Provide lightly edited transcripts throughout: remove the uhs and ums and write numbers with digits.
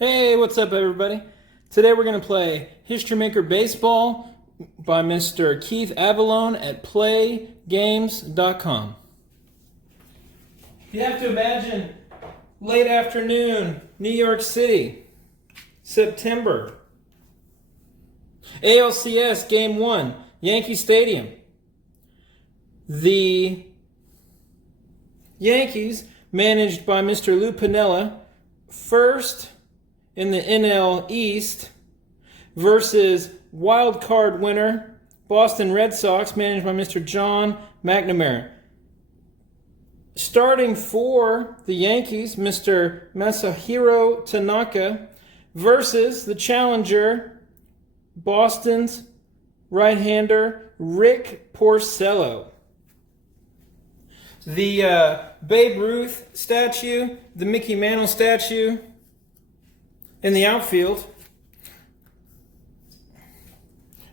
Hey, what's up, everybody? Today we're going to play History Maker Baseball by Mr. Keith Avalone at playgames.com. You have to imagine late afternoon, New York City, September. ALCS Game 1, Yankee Stadium. The Yankees, managed by Mr. Lou Piniella, first in the NL East versus wild card winner Boston Red Sox, managed by Mr. John McNamara. Starting for the Yankees, Mr. Masahiro Tanaka versus the challenger, Boston's right-hander Rick Porcello. The Babe Ruth statue, the Mickey Mantle statue in the outfield.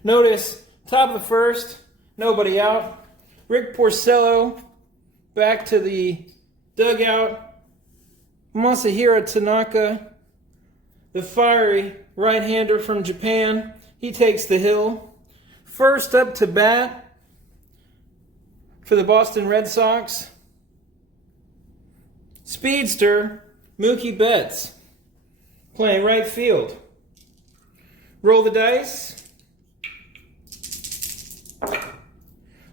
Notice, top of the first, nobody out. Rick Porcello back to the dugout. Masahiro Tanaka, the fiery right-hander from Japan, he takes the hill. First up to bat for the Boston Red Sox, speedster Mookie Betts, playing right field. Roll the dice.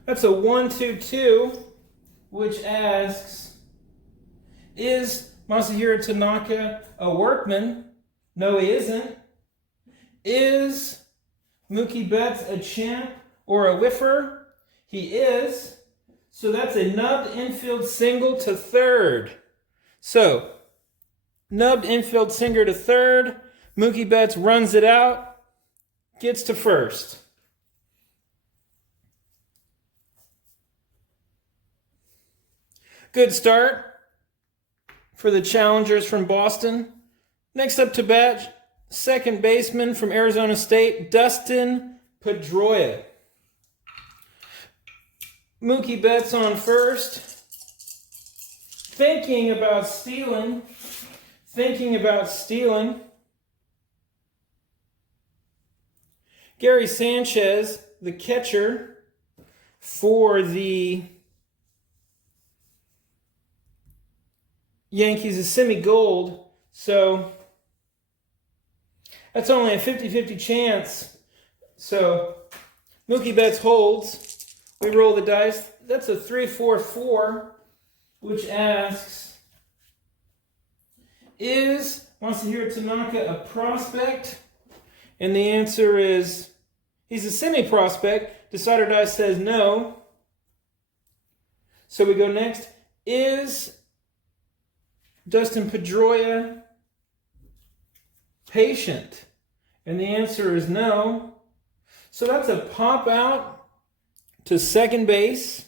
That's a 1-2-2, which asks, is Masahiro Tanaka a workman? No, he isn't. Is Mookie Betts a champ or a whiffer? He is. So that's a nubbed infield single to third. So, nubbed infield single to third. Mookie Betts runs it out, gets to first. Good start for the challengers from Boston. Next up to bat, second baseman from Arizona State, Dustin Pedroia. Mookie Betts on first, thinking about stealing. Gary Sanchez, the catcher for the Yankees, is semi-gold, so that's only a 50-50 chance. So Mookie Betts holds. We roll the dice. That's a 3-4-4, which asks, is Masahiro Tanaka a prospect? And the answer is, he's a semi-prospect. Decider dice says no. So we go next. Is Dustin Pedroia patient? And the answer is no. So that's a pop out to second base.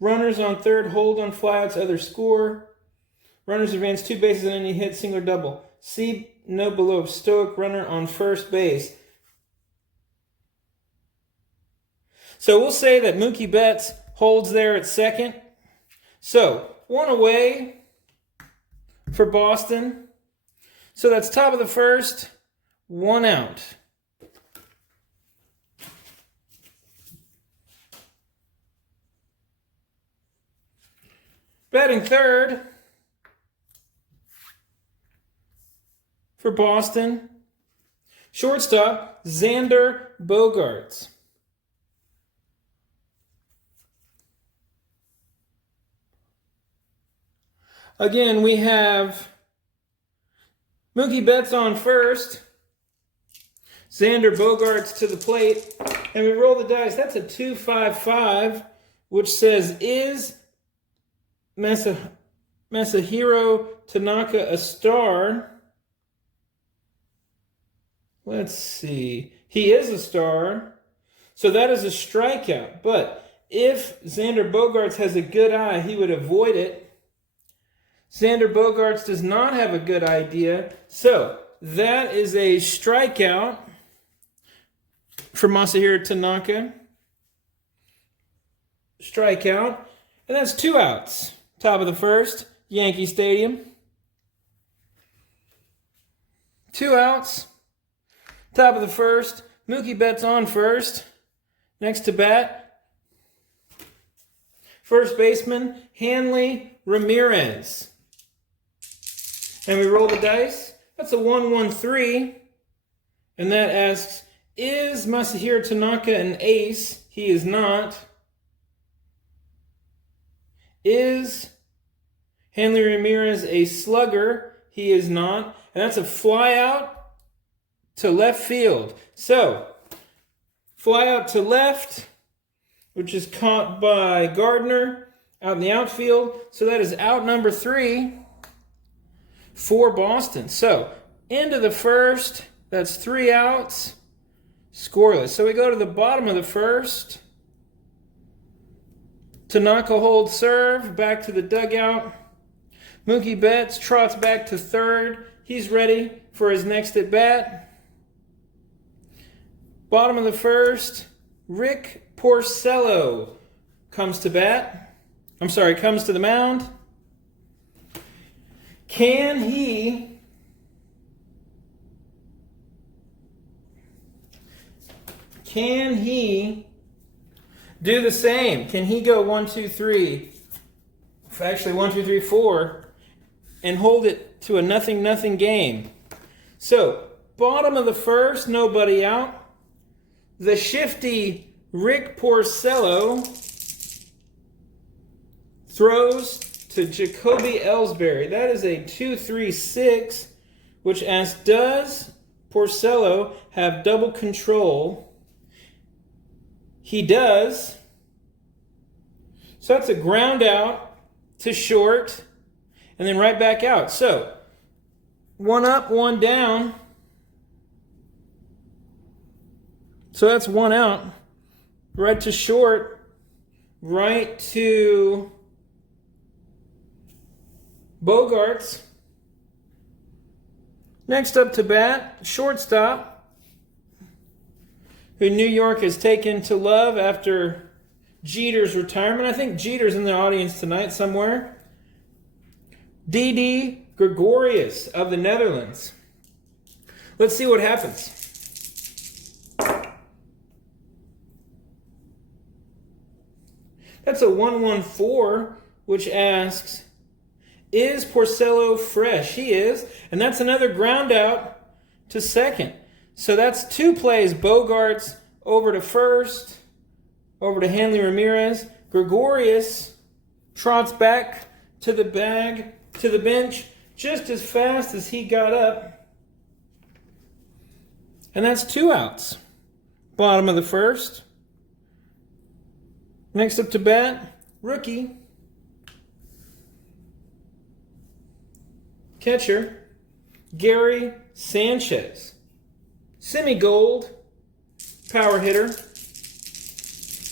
Runners on third, hold on flyouts, other score. Runners advance 2 bases and any hit, single or double. See note below, stoic runner on first base. So we'll say that Mookie Betts holds there at second. So, one away for Boston. So that's top of the first, one out. Batting third for Boston, shortstop Xander Bogaerts. Again, we have Mookie Betts on first, Xander Bogaerts to the plate, and we roll the dice. That's a 2-5-5, which says, is Masahiro Tanaka a star? Let's see. He is a star. So that is a strikeout. But if Xander Bogaerts has a good eye, he would avoid it. Xander Bogaerts does not have a good idea. So that is a strikeout for Masahiro Tanaka. Strikeout. And that's 2 outs. Top of the first, Yankee Stadium. 2 outs. Top of the first. Mookie Betts on first. Next to bat, first baseman, Hanley Ramirez. And we roll the dice. That's a 1-1-3. And that asks, is Masahiro Tanaka an ace? He is not. Is Hanley Ramirez a slugger? He is not. And that's a fly out to left field. So, fly out to left, which is caught by Gardner out in the outfield. So that is out number 3 for Boston. So, into the first, that's 3 outs, scoreless. So we go to the bottom of the first. Tanaka holds serve, back to the dugout. Mookie Betts trots back to third. He's ready for his next at bat. Bottom of the first, Rick Porcello comes to bat. Comes to the mound. Can he do the same? Can he go 1, 2, 3? Actually, 1, 2, 3, 4, and hold it to a 0-0 game? So, bottom of the first, nobody out. The shifty Rick Porcello throws to Jacoby Ellsbury. That is a 2-3-6, which asks, does Porcello have double control? He does. So that's a ground out to short, and then right back out. So, 1 up, 1 down. So that's 1 out. Right to short. Right to Bogarts. Next up to bat, shortstop, who New York has taken to love after Jeter's retirement. I think Jeter's in the audience tonight somewhere. Didi Gregorius of the Netherlands. Let's see what happens. That's a 1-1-4, which asks, is Porcello fresh? He is. And that's another ground out to second. So that's 2 plays. Bogarts over to first, over to Hanley Ramirez. Gregorius trots back to the bag, to the bench, just as fast as he got up. And that's 2 outs. Bottom of the first. Next up to bat, rookie, catcher, Gary Sanchez. Semi-gold, power hitter.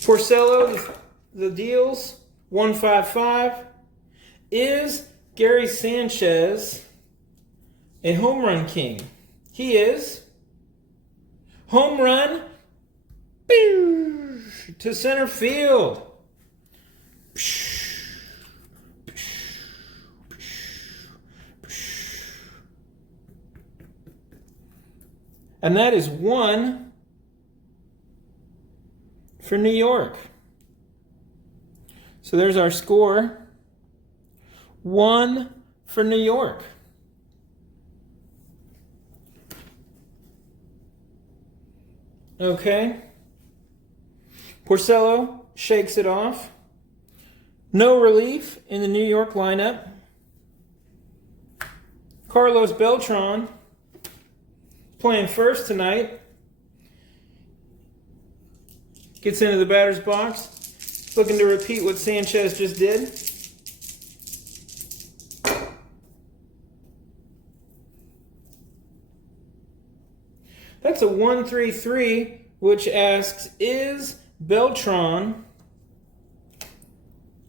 Porcello, the deals, 155. Is Gary Sanchez a home run king? He is. Home run, to center field. And that is 1 for New York. So there's our score. 1 for New York. Okay. Porcello shakes it off. No relief in the New York lineup. Carlos Beltran playing first tonight. Gets into the batter's box. Looking to repeat what Sanchez just did. That's a 1-3-3, which asks, is Beltran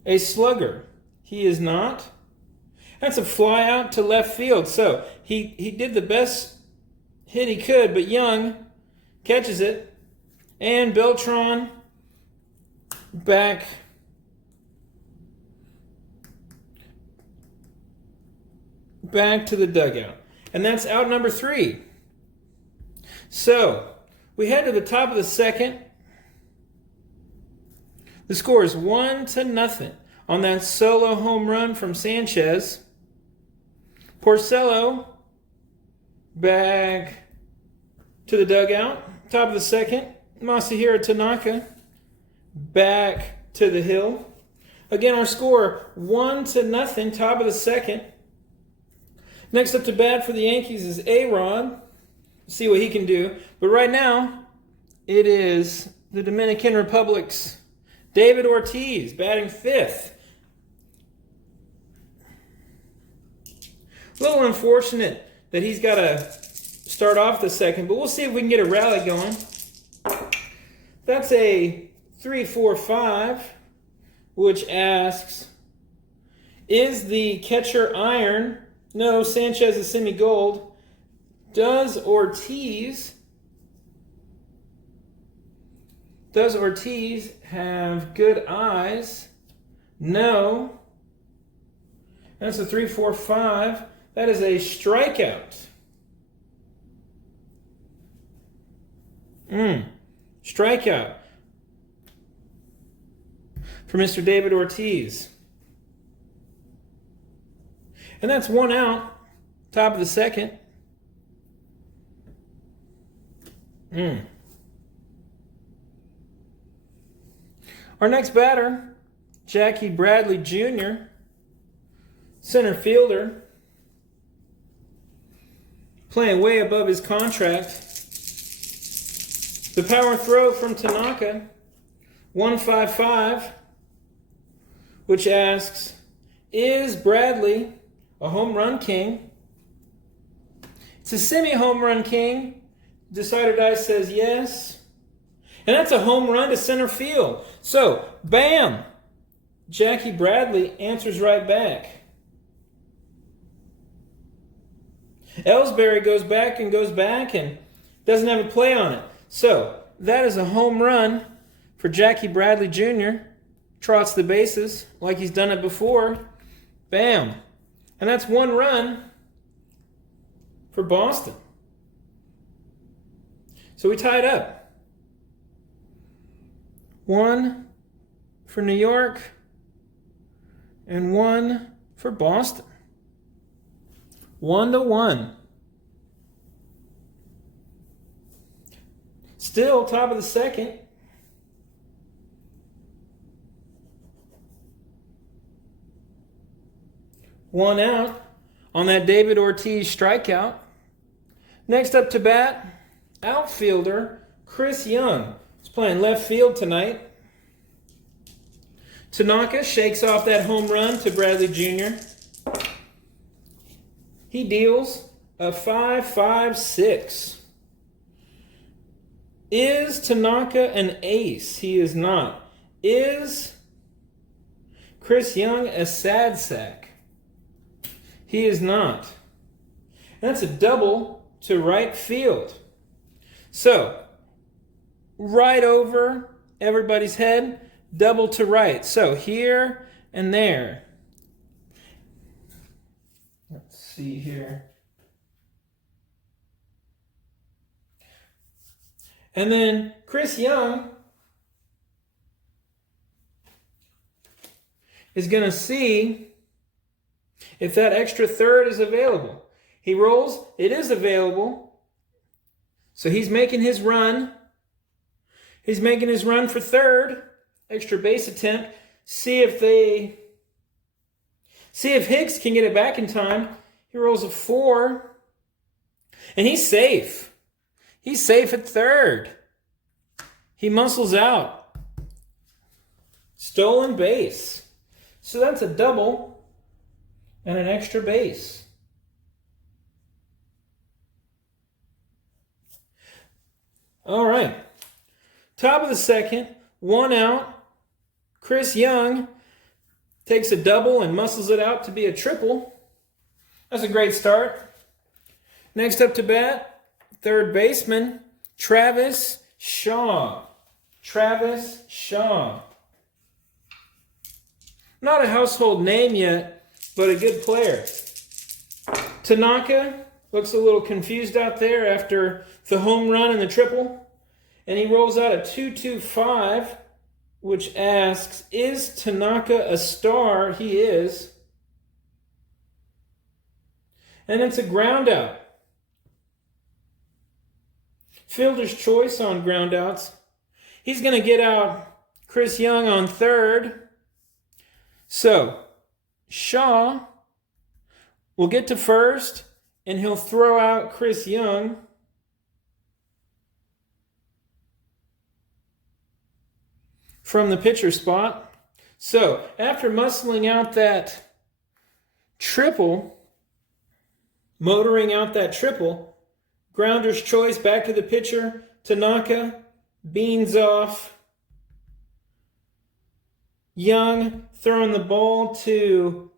a slugger? He is not. That's a fly out to left field. So he did the best hit he could, but Young catches it. And Beltran back back to the dugout. And that's out number 3. So, we head to the top of the second. The score is 1-0 on that solo home run from Sanchez. Porcello back to the dugout. Top of the second. Masahiro Tanaka back to the hill. Again, our score 1-0, top of the second. Next up to bat for the Yankees is A-Rod. See what he can do. But right now, it is the Dominican Republic's David Ortiz batting 5th. A little unfortunate that he's got to start off the second, but we'll see if we can get a rally going. That's a 3-4-5, which asks, is the catcher iron? No, Sanchez is semi-gold. Does Ortiz have good eyes? No. That's a 3-4-5. That is a strikeout. Strikeout for Mr. David Ortiz. And that's 1 out, top of the second. Our next batter, Jackie Bradley Jr., center fielder, playing way above his contract. The power throw from Tanaka, 155, which asks, is Bradley a home run king? It's a semi-home run king. Decider Dice says yes. And that's a home run to center field. So, bam! Jackie Bradley answers right back. Ellsbury goes back and doesn't have a play on it. So, that is a home run for Jackie Bradley Jr. Trots the bases like he's done it before. Bam! And that's 1 run for Boston. So we tied up. 1 for New York and 1 for Boston. 1-1. Still top of the second. One out on that David Ortiz strikeout. Next up to bat, outfielder Chris Young. He's playing left field tonight. Tanaka shakes off that home run to Bradley Jr. He deals a 5-5-6. Is Tanaka an ace? He is not. Is Chris Young a sad sack? He is not. And that's a double to right field. So, right over everybody's head, double to right. So, here and there. Let's see here. And then Chris Young is going to see if that extra third is available. He rolls, it is available. So he's making his run. He's making his run for third. Extra base attempt. See if Hicks can get it back in time. He rolls a 4. And he's safe. He's safe at third. He muscles out. Stolen base. So that's a double and an extra base. All right. Top of the second, 1 out. Chris Young takes a double and muscles it out to be a triple. That's a great start. Next up to bat, third baseman, Travis Shaw. Travis Shaw. Not a household name yet, but a good player. Tanaka looks a little confused out there after the home run and the triple. And he rolls out a 2-2-5, which asks, is Tanaka a star? He is. And it's a ground out. Fielder's choice on ground outs. He's going to get out Chris Young on third. So, Shaw will get to first, and he'll throw out Chris Young. From the pitcher spot. So, after muscling out that triple, motoring out that triple, grounder's choice back to the pitcher. Tanaka beans off. Young throwing the ball to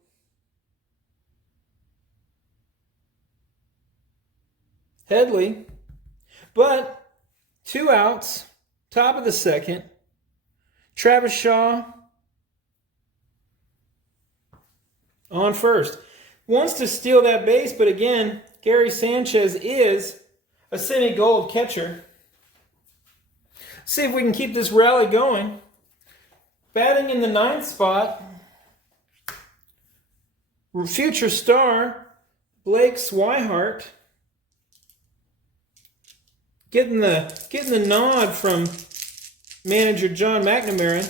Headley. But 2 outs, top of the second. Travis Shaw on first. Wants to steal that base, but again, Gary Sanchez is a semi-gold catcher. See if we can keep this rally going. Batting in the 9th spot, future star Blake Swihart. Getting the nod from manager John McNamara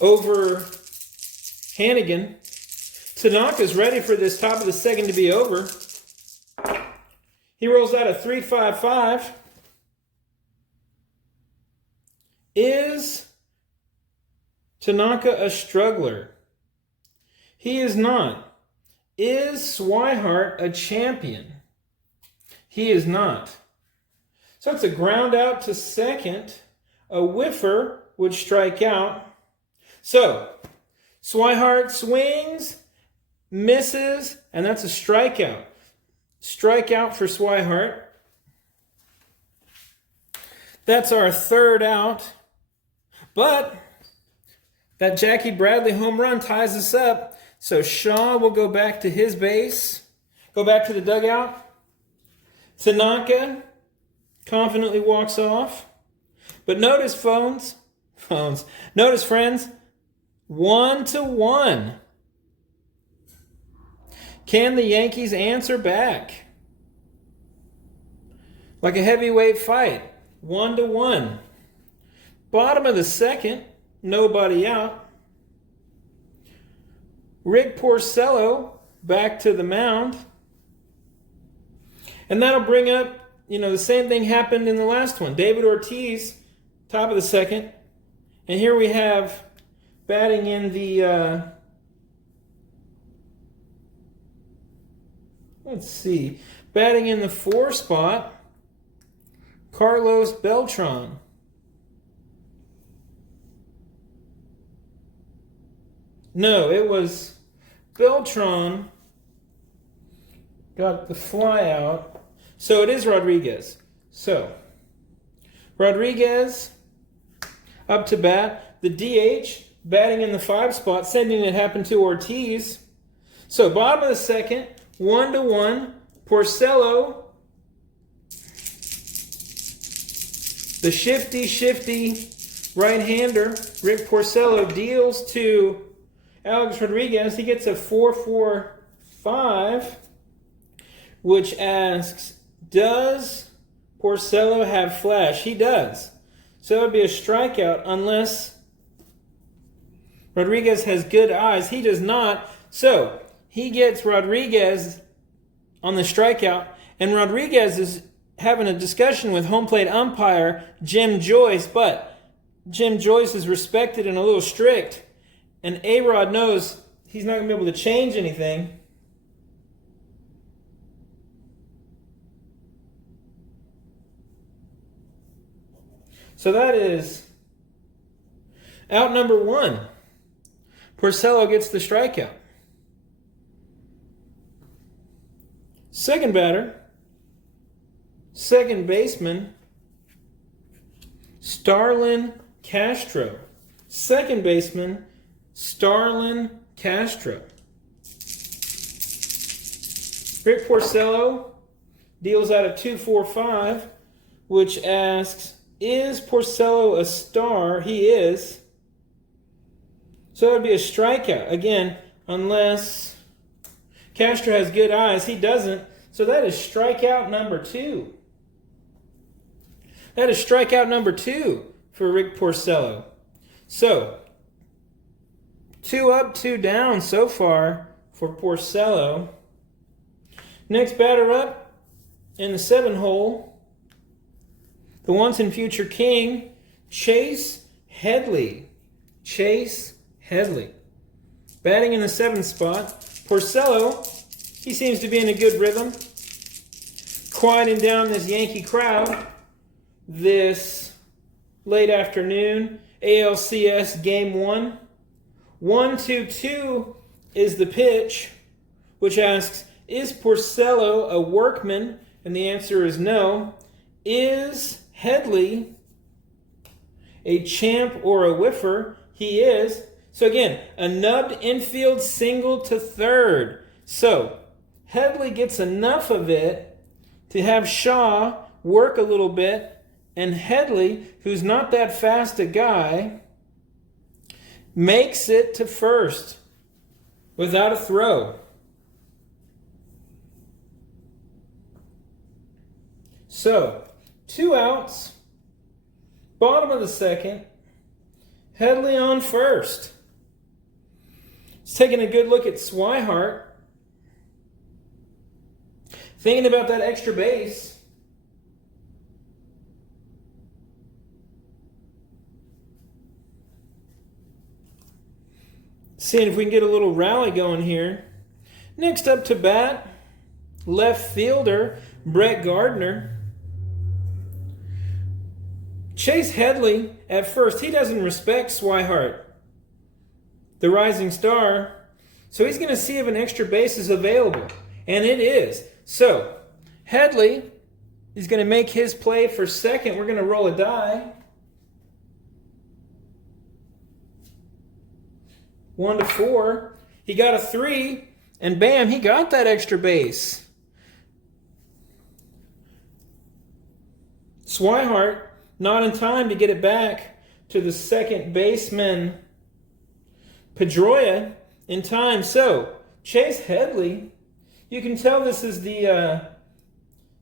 over Hannigan. Tanaka's ready for this top of the second to be over. He rolls out a 3-5-5. Is Tanaka a struggler? He is not. Is Swihart a champion? He is not. So it's a ground out to second. A whiffer would strike out. So, Swihart swings, misses, and that's a strikeout. Strikeout for Swihart. That's our 3rd out. But that Jackie Bradley home run ties us up. So Shaw will go back to his base. Go back to the dugout. Tanaka confidently walks off. But notice, notice, friends, 1-1. Can the Yankees answer back? Like a heavyweight fight, 1-1. Bottom of the second, nobody out. Rick Porcello back to the mound. And that'll bring up, the same thing happened in the last one. David Ortiz, top of the second. And here we have batting in the, batting in the 4 spot, Carlos Beltran. No, it was Beltran got the fly out. So it is Rodriguez. So, Rodriguez up to bat. The DH batting in the 5 spot. Same thing that happened to Ortiz. So bottom of the second, 1-1. Porcello, the shifty right-hander, Rick Porcello, deals to Alex Rodriguez. He gets a 4-4-5, which asks, does Porcello have flash? He does. So it would be a strikeout unless Rodriguez has good eyes. He does not. So he gets Rodriguez on the strikeout, and Rodriguez is having a discussion with home plate umpire Jim Joyce, but Jim Joyce is respected and a little strict, and A-Rod knows he's not going to be able to change anything. So that is out number 1. Porcello gets the strikeout. Second batter, second baseman, Starlin Castro. Second baseman, Starlin Castro. Rick Porcello deals out a 245, which asks, is Porcello a star? He is. So that would be a strikeout. Again, unless Castro has good eyes, he doesn't. So that is strikeout number 2. That is strikeout number 2 for Rick Porcello. So, 2 up, 2 down so far for Porcello. Next batter up in the 7 hole, the once and future king, Chase Headley. Chase Headley. Batting in the 7th spot. Porcello, he seems to be in a good rhythm. Quieting down this Yankee crowd this late afternoon. ALCS Game 1. 1-2-2 is the pitch, which asks, is Porcello a workman? And the answer is no. Is Headley a champ or a whiffer? He is. So again, a nubbed infield single to third. So Headley gets enough of it to have Shaw work a little bit, and Headley, who's not that fast a guy, makes it to first without a throw. So, 2 outs, bottom of the 2nd, Headley on first. He's taking a good look at Swihart, thinking about that extra base. Seeing if we can get a little rally going here. Next up to bat, left fielder Brett Gardner. Chase Headley at first. He doesn't respect Swihart, the rising star. So he's going to see if an extra base is available. And it is. So Headley is going to make his play for second. We're going to roll a die. 1-4. He got a 3, and bam, he got that extra base. Swihart not in time to get it back to the second baseman Pedroia in time. So Chase Headley, you can tell this is the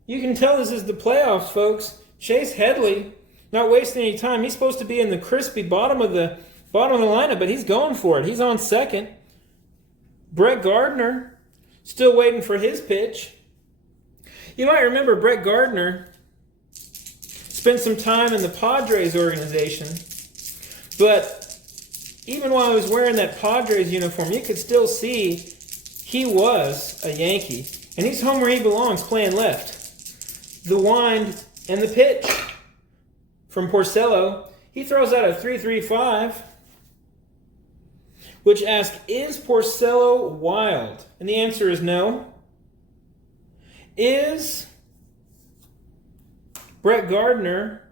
playoffs, folks. Chase Headley not wasting any time. He's supposed to be in the crispy bottom of the lineup, but he's going for it. He's on second. Brett Gardner still waiting for his pitch. You might remember Brett Gardner spent some time in the Padres organization, but even while he was wearing that Padres uniform, you could still see he was a Yankee. And he's home where he belongs, playing left. The wind and the pitch from Porcello. He throws out a 3-3-5, which asks, is Porcello wild? And the answer is no. Is Brett Gardner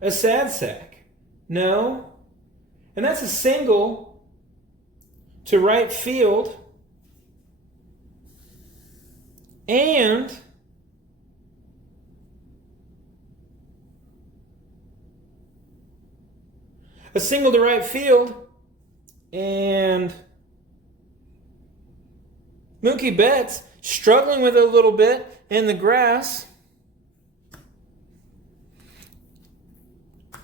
a sad sack? No. And that's a single to right field. And a single to right field. And Mookie Betts struggling with it a little bit in the grass.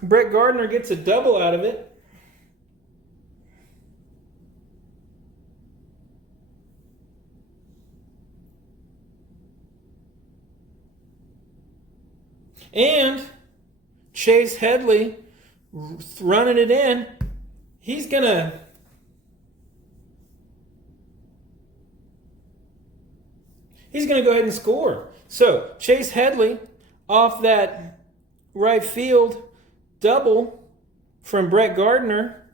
Brett Gardner gets a double out of it. And Chase Headley running it in. He's going to go ahead and score. So Chase Headley off that right field double from Brett Gardner.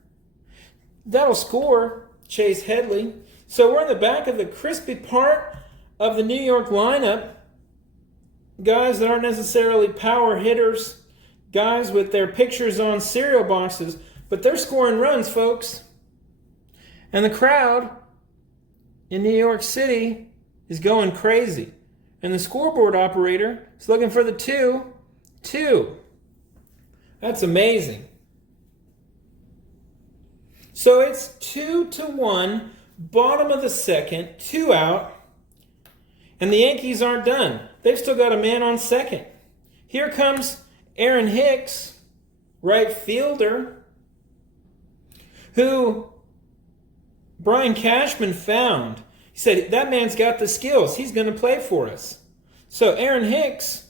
That'll score Chase Headley. So we're in the back of the crispy part of the New York lineup. Guys that aren't necessarily power hitters. Guys with their pictures on cereal boxes. But they're scoring runs, folks. And the crowd in New York City is going crazy. And the scoreboard operator is looking for the 2-2. That's amazing. So it's 2-1, bottom of the second, 2 out. And the Yankees aren't done. They've still got a man on second. Here comes Aaron Hicks, right fielder, who Brian Cashman found. He said, that man's got the skills. He's going to play for us. So Aaron Hicks,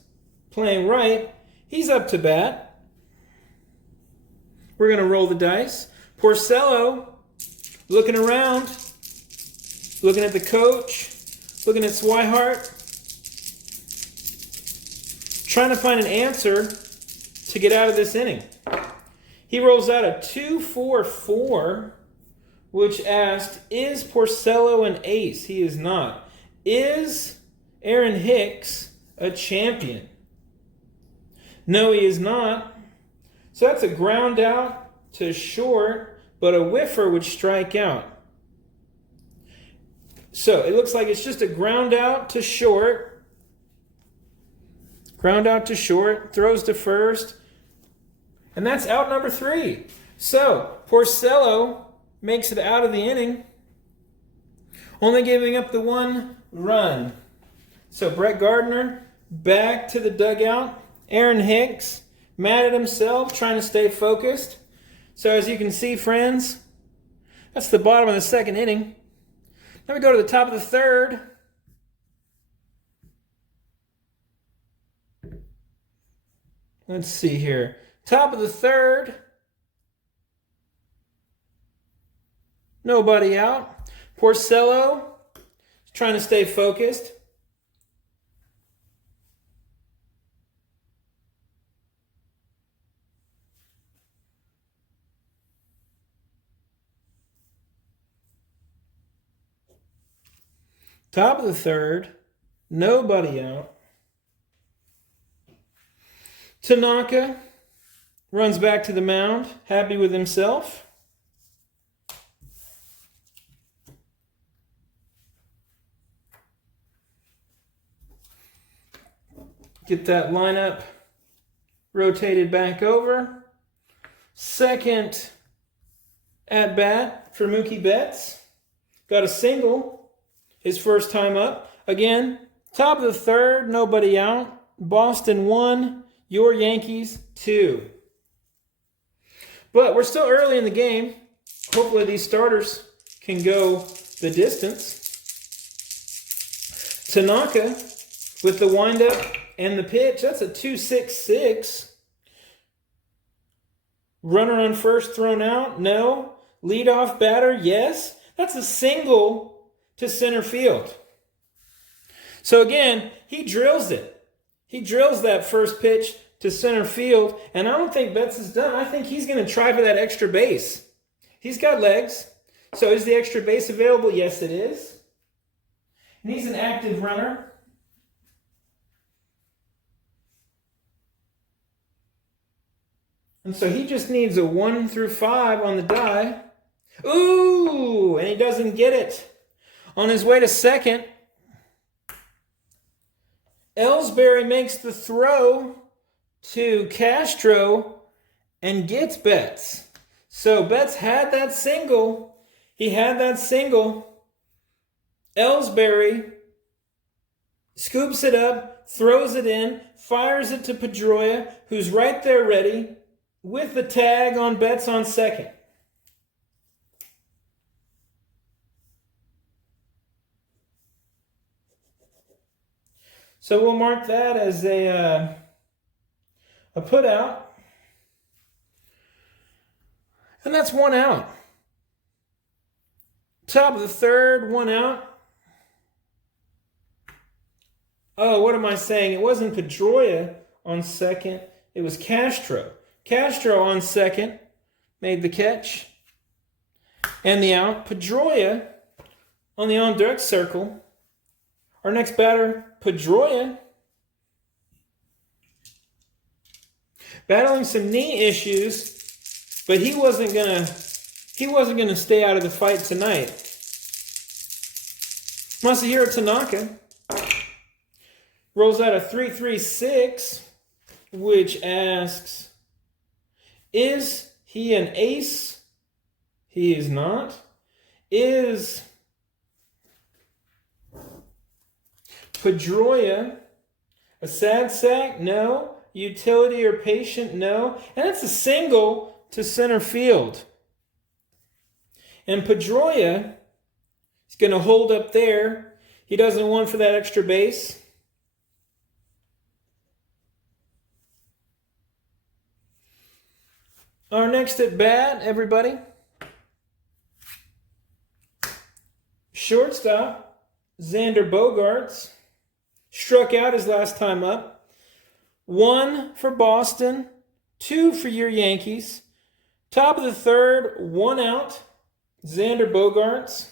playing right, he's up to bat. We're going to roll the dice. Porcello, looking around, looking at the coach, looking at Swihart, trying to find an answer to get out of this inning. He rolls out a 2-4-4, which asked, is Porcello an ace? He is not. Is Aaron Hicks a champion? No, he is not. So that's a ground out to short, but a whiffer would strike out. So it looks like it's just a ground out to short. Ground out to short, throws to first. And that's out number 3. So Porcello makes it out of the inning, only giving up the 1 run. So Brett Gardner back to the dugout. Aaron Hicks mad at himself, trying to stay focused. So as you can see, friends, that's the bottom of the second inning. Then we go to the top of the third. Let's see here. Top of the third. Nobody out. Porcello is trying to stay focused. Top of the third, nobody out. Tanaka runs back to the mound, happy with himself. Get that lineup rotated back over. Second at bat for Mookie Betts. Got a single. His first time up. Again, top of the third, nobody out. Boston 1, your Yankees 2. But we're still early in the game. Hopefully these starters can go the distance. Tanaka with the windup and the pitch. That's a 2-6-6. Runner on first thrown out? No. Leadoff batter? Yes. That's a single to center field. So again, he drills it. He drills that first pitch to center field, and I don't think Betts is done. I think he's going to try for that extra base. He's got legs. So is the extra base available? Yes, it is. And he's an active runner. And so he just needs a 1 through 5 on the die. Ooh, and he doesn't get it. On his way to second, Ellsbury makes the throw to Castro and gets Betts. So Betts had that single. He had that single. Ellsbury scoops it up, throws it in, fires it to Pedroia, who's right there ready with the tag on Betts on second. So we'll mark that as a put out. And that's 1 out. Top of the third, 1 out. Oh, what am I saying? It wasn't Pedroia on second. It was Castro. Castro on second made the catch and the out. Pedroia on the on direct circle. Our next batter, Pedroia, battling some knee issues, but he wasn't gonna stay out of the fight tonight. Masahiro Tanaka rolls out a 3-3-6, which asks, is he an ace? He is not. Is Pedroia a sad sack? No. Utility or patient? No. And it's a single to center field. And Pedroia is going to hold up there. He doesn't want for that extra base. Our next at bat, everybody. Shortstop, Xander Bogaerts. Struck out his last time up. 1 for Boston, 2 for your Yankees. Top of the third, 1 out. Xander Bogaerts.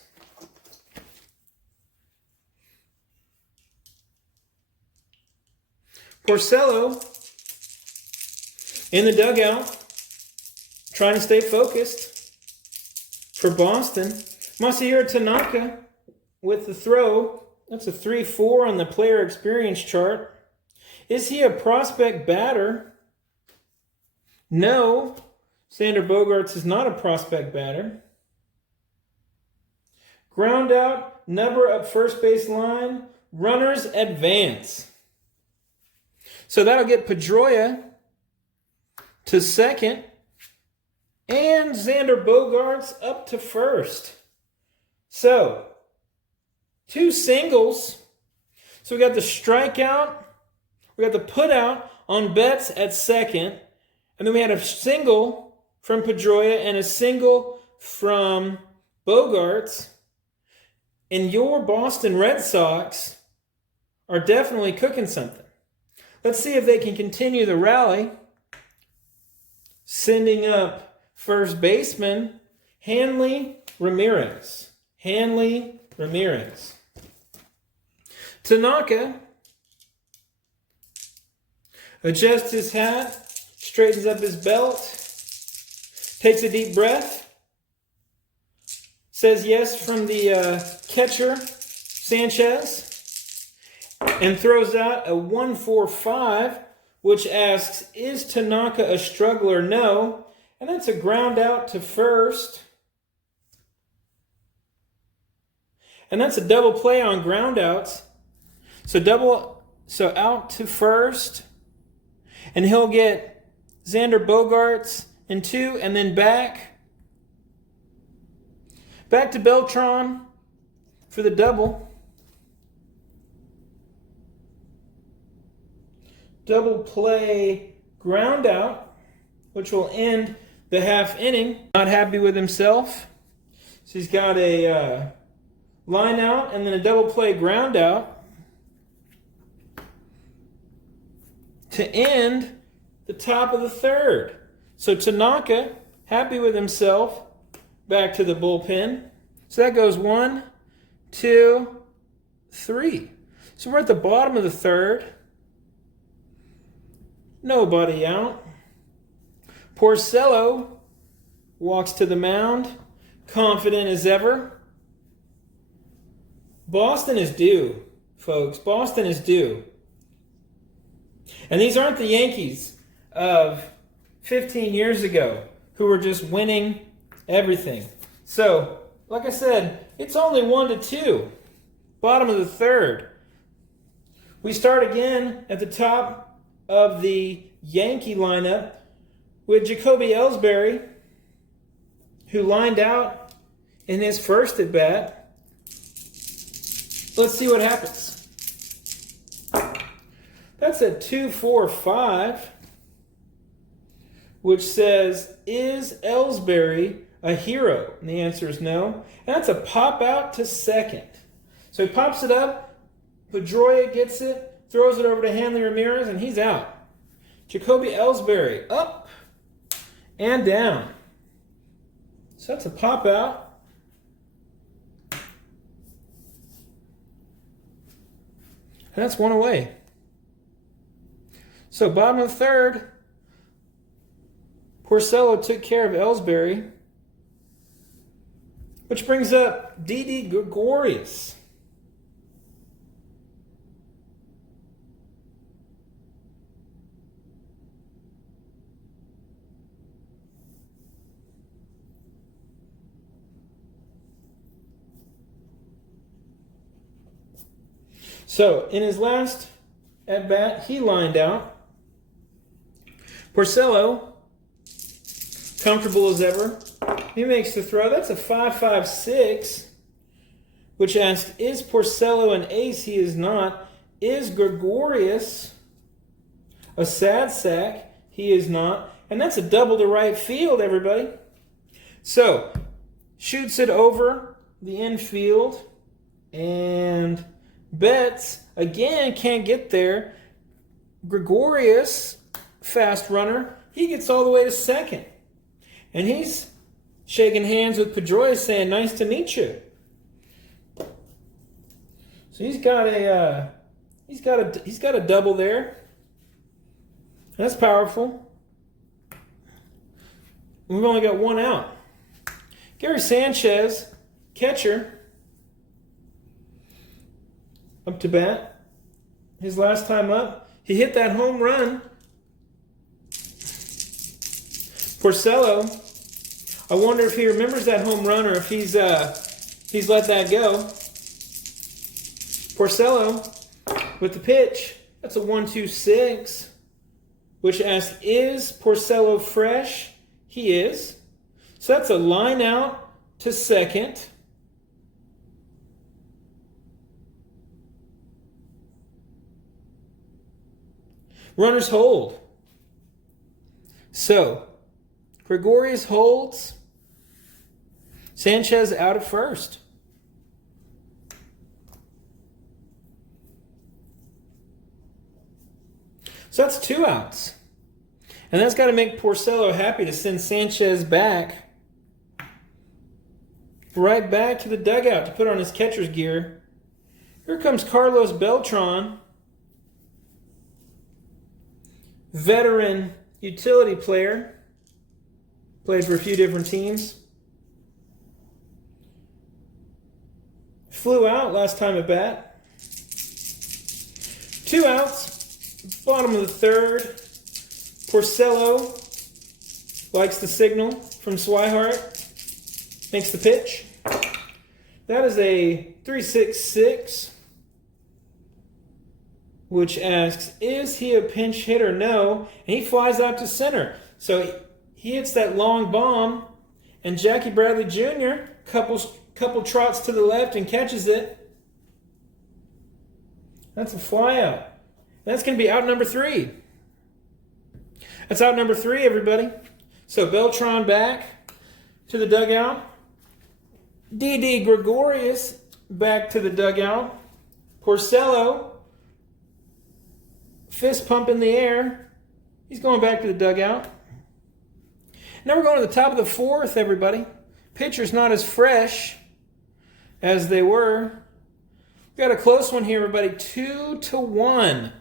Porcello in the dugout, trying to stay focused for Boston. Masahiro Tanaka with the throw. That's a 3-4 on the player experience chart. Is he a prospect batter? No. Xander Bogaerts is not a prospect batter. Ground out, number up first base line. Runners advance. So that'll get Pedroia to second. And Xander Bogaerts up to first. So, 2 singles. So we got the strikeout. We got the putout on Betts at second. And then we had a single from Pedroia and a single from Bogaerts. And your Boston Red Sox are definitely cooking something. Let's see if they can continue the rally. Sending up first baseman Hanley Ramirez. Hanley Ramirez. Tanaka adjusts his hat, straightens up his belt, takes a deep breath, says yes from the catcher, Sanchez, and throws out a 1-4-5, which asks, is Tanaka a struggler? No. And that's a ground out to first. And that's a double play on ground outs. So out to first. And he'll get Xander Bogaerts in 2 and then back. Back to Beltran for the double. Double play ground out, which will end the half inning. Not happy with himself. So he's got a line out and then a double play ground out to end the top of the third. So Tanaka, happy with himself, back to the bullpen. So that goes 1, 2, 3. So we're at the bottom of the third. Nobody out. Porcello walks to the mound, confident as ever. Boston is due, folks. Boston is due. And these aren't the Yankees of 15 years ago who were just winning everything. So, like I said, it's only 1-2. Bottom of the third. We start again at the top of the Yankee lineup with Jacoby Ellsbury, who lined out in his first at bat. Let's see what happens. That's a 2-4-5, which says, is Ellsbury a hero? And the answer is no. And that's a pop out to second. So he pops it up, Pedroia gets it, throws it over to Hanley Ramirez, and he's out. Jacoby Ellsbury up and down. So that's a pop out. And that's 1 away. So bottom of the third, Porcello took care of Ellsbury, which brings up Didi Gregorius. So, in his last at-bat, he lined out. Porcello, comfortable as ever. He makes the throw. That's a 5.56, which asks, is Porcello an ace? He is not. Is Gregorius a sad sack? He is not. And that's a double to right field, everybody. So, shoots it over the infield. And Betts, again, can't get there. Gregorius, fast runner, he gets all the way to second. And he's shaking hands with Pedroia saying, nice to meet you. So he's got a double there. That's powerful. We've only got one out. Gary Sanchez, catcher, up to bat. His last time up, he hit that home run. Porcello, I wonder if he remembers that home run or if he's let that go. Porcello with the pitch. That's a 1-2-6, which asks, is Porcello fresh? He is. So that's a line out to second. Runners hold. So, Gregorius holds. Sanchez out at first. So that's 2 outs. And that's got to make Porcello happy to send Sanchez back. Right back to the dugout to put on his catcher's gear. Here comes Carlos Beltran. Veteran utility player. Played for a few different teams. Flew out last time at bat. 2 outs. Bottom of the third. Porcello likes the signal from Swihart. Makes the pitch. That is a 3.66, which asks, is he a pinch hitter? No. And he flies out to center. So he hits that long bomb, and Jackie Bradley Jr. couple trots to the left and catches it. That's a fly out. That's going to be out number 3. That's out number 3, everybody. So Beltran back to the dugout. D.D. Gregorius back to the dugout. Porcello, fist pump in the air. He's going back to the dugout. Now we're going to the top of the 4th, everybody. Pitchers not as fresh as they were. We've got a close one here, everybody. 2-1.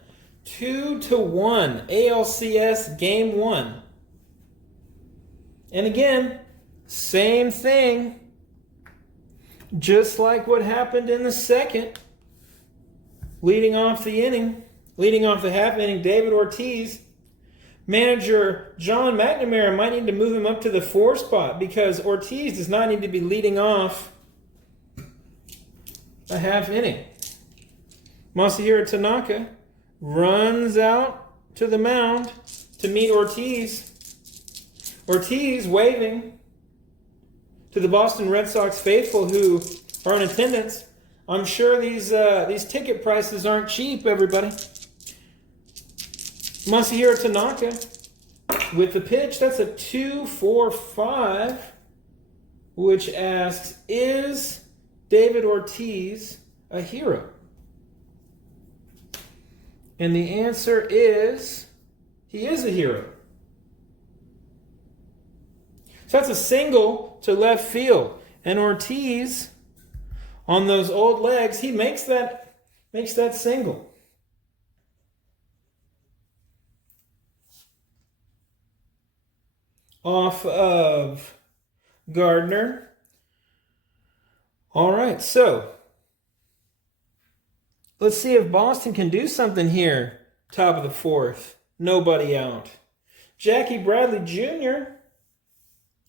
2-1. ALCS Game 1. And again, same thing. Just like what happened in the second. Leading off the inning. Leading off the half inning, David Ortiz. Manager John McNamara might need to move him up to the 4 spot because Ortiz does not need to be leading off a half inning. Masahiro Tanaka runs out to the mound to meet Ortiz. Ortiz waving to the Boston Red Sox faithful who are in attendance. I'm sure these ticket prices aren't cheap, everybody. Masahiro Tanaka with the pitch. That's a 2.45, which asks, is David Ortiz a hero? And the answer is, he is a hero. So that's a single to left field. And Ortiz, on those old legs, he makes that single. Off of Gardner. All right, so let's see if Boston can do something here. Top of the 4th. Nobody out. Jackie Bradley Jr.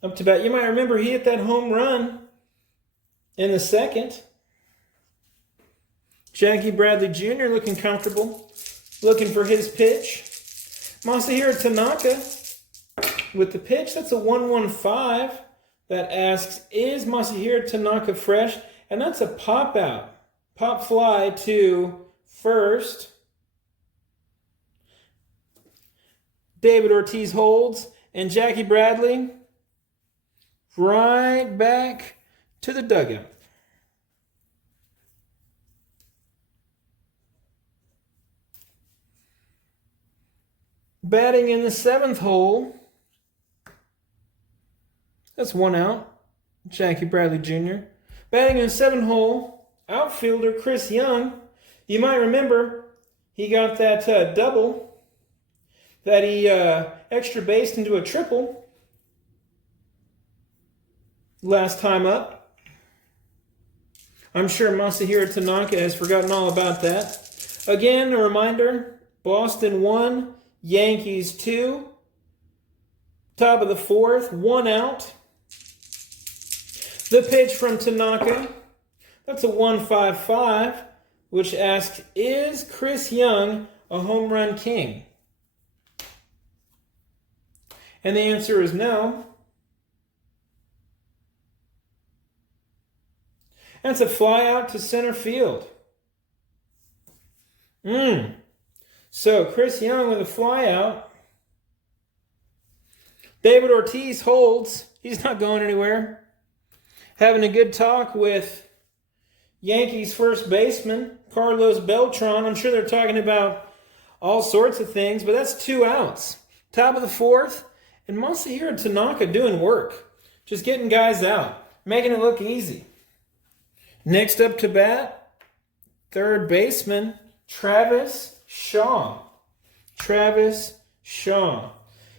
up to bat. You might remember he hit that home run in the second. Jackie Bradley Jr. looking comfortable, looking for his pitch. Masahiro Tanaka with the pitch. That's a 1-1-5 that asks, is Masahiro Tanaka fresh? And that's a pop out. Pop fly to first. David Ortiz holds, and Jackie Bradley right back to the dugout. Batting in the 7th hole. That's 1 out. Jackie Bradley Jr. Batting in the 7th hole, outfielder Chris Young. You might remember he got that double that he extra based into a triple last time up. I'm sure Masahiro Tanaka has forgotten all about that. Again, a reminder, Boston 1, Yankees 2. Top of the 4th, 1 out. The pitch from Tanaka, that's a 1-5-5, which asks, is Chris Young a home run king? And the answer is no. That's a fly out to center field. So Chris Young with a fly out. David Ortiz holds. He's not going anywhere. Having a good talk with Yankees first baseman Carlos Beltran. I'm sure they're talking about all sorts of things, but that's 2 outs. Top of the 4th. And Masahiro Tanaka doing work. Just getting guys out. Making it look easy. Next up to bat, third baseman, Travis Shaw. Travis Shaw.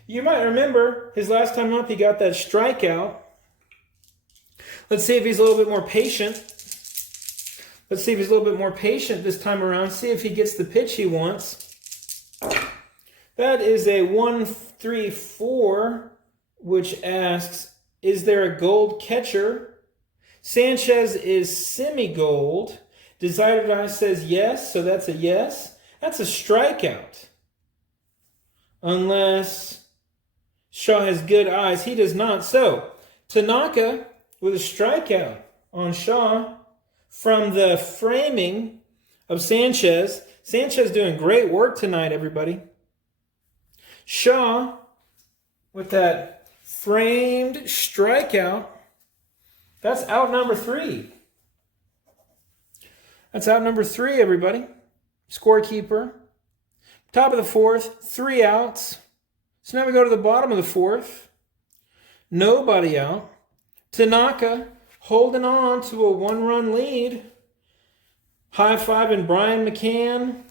You might remember his last time up, he got that strikeout. Let's see if he's a little bit more patient. Let's see if he's a little bit more patient this time around. See if he gets the pitch he wants. That is a 1-3-4, which asks, is there a gold catcher? Sanchez is semi-gold. Desired Eye says yes, so that's a yes. That's a strikeout. Unless Shaw has good eyes. He does not. So, Tanaka with a strikeout on Shaw from the framing of Sanchez. Sanchez doing great work tonight, everybody. Shaw with that framed strikeout. That's out number 3. That's out number 3, everybody. Scorekeeper. Top of the 4th, 3 outs. So now we go to the bottom of the 4th. Nobody out. Tanaka holding on to a 1-run lead. High-fiving Brian McCann,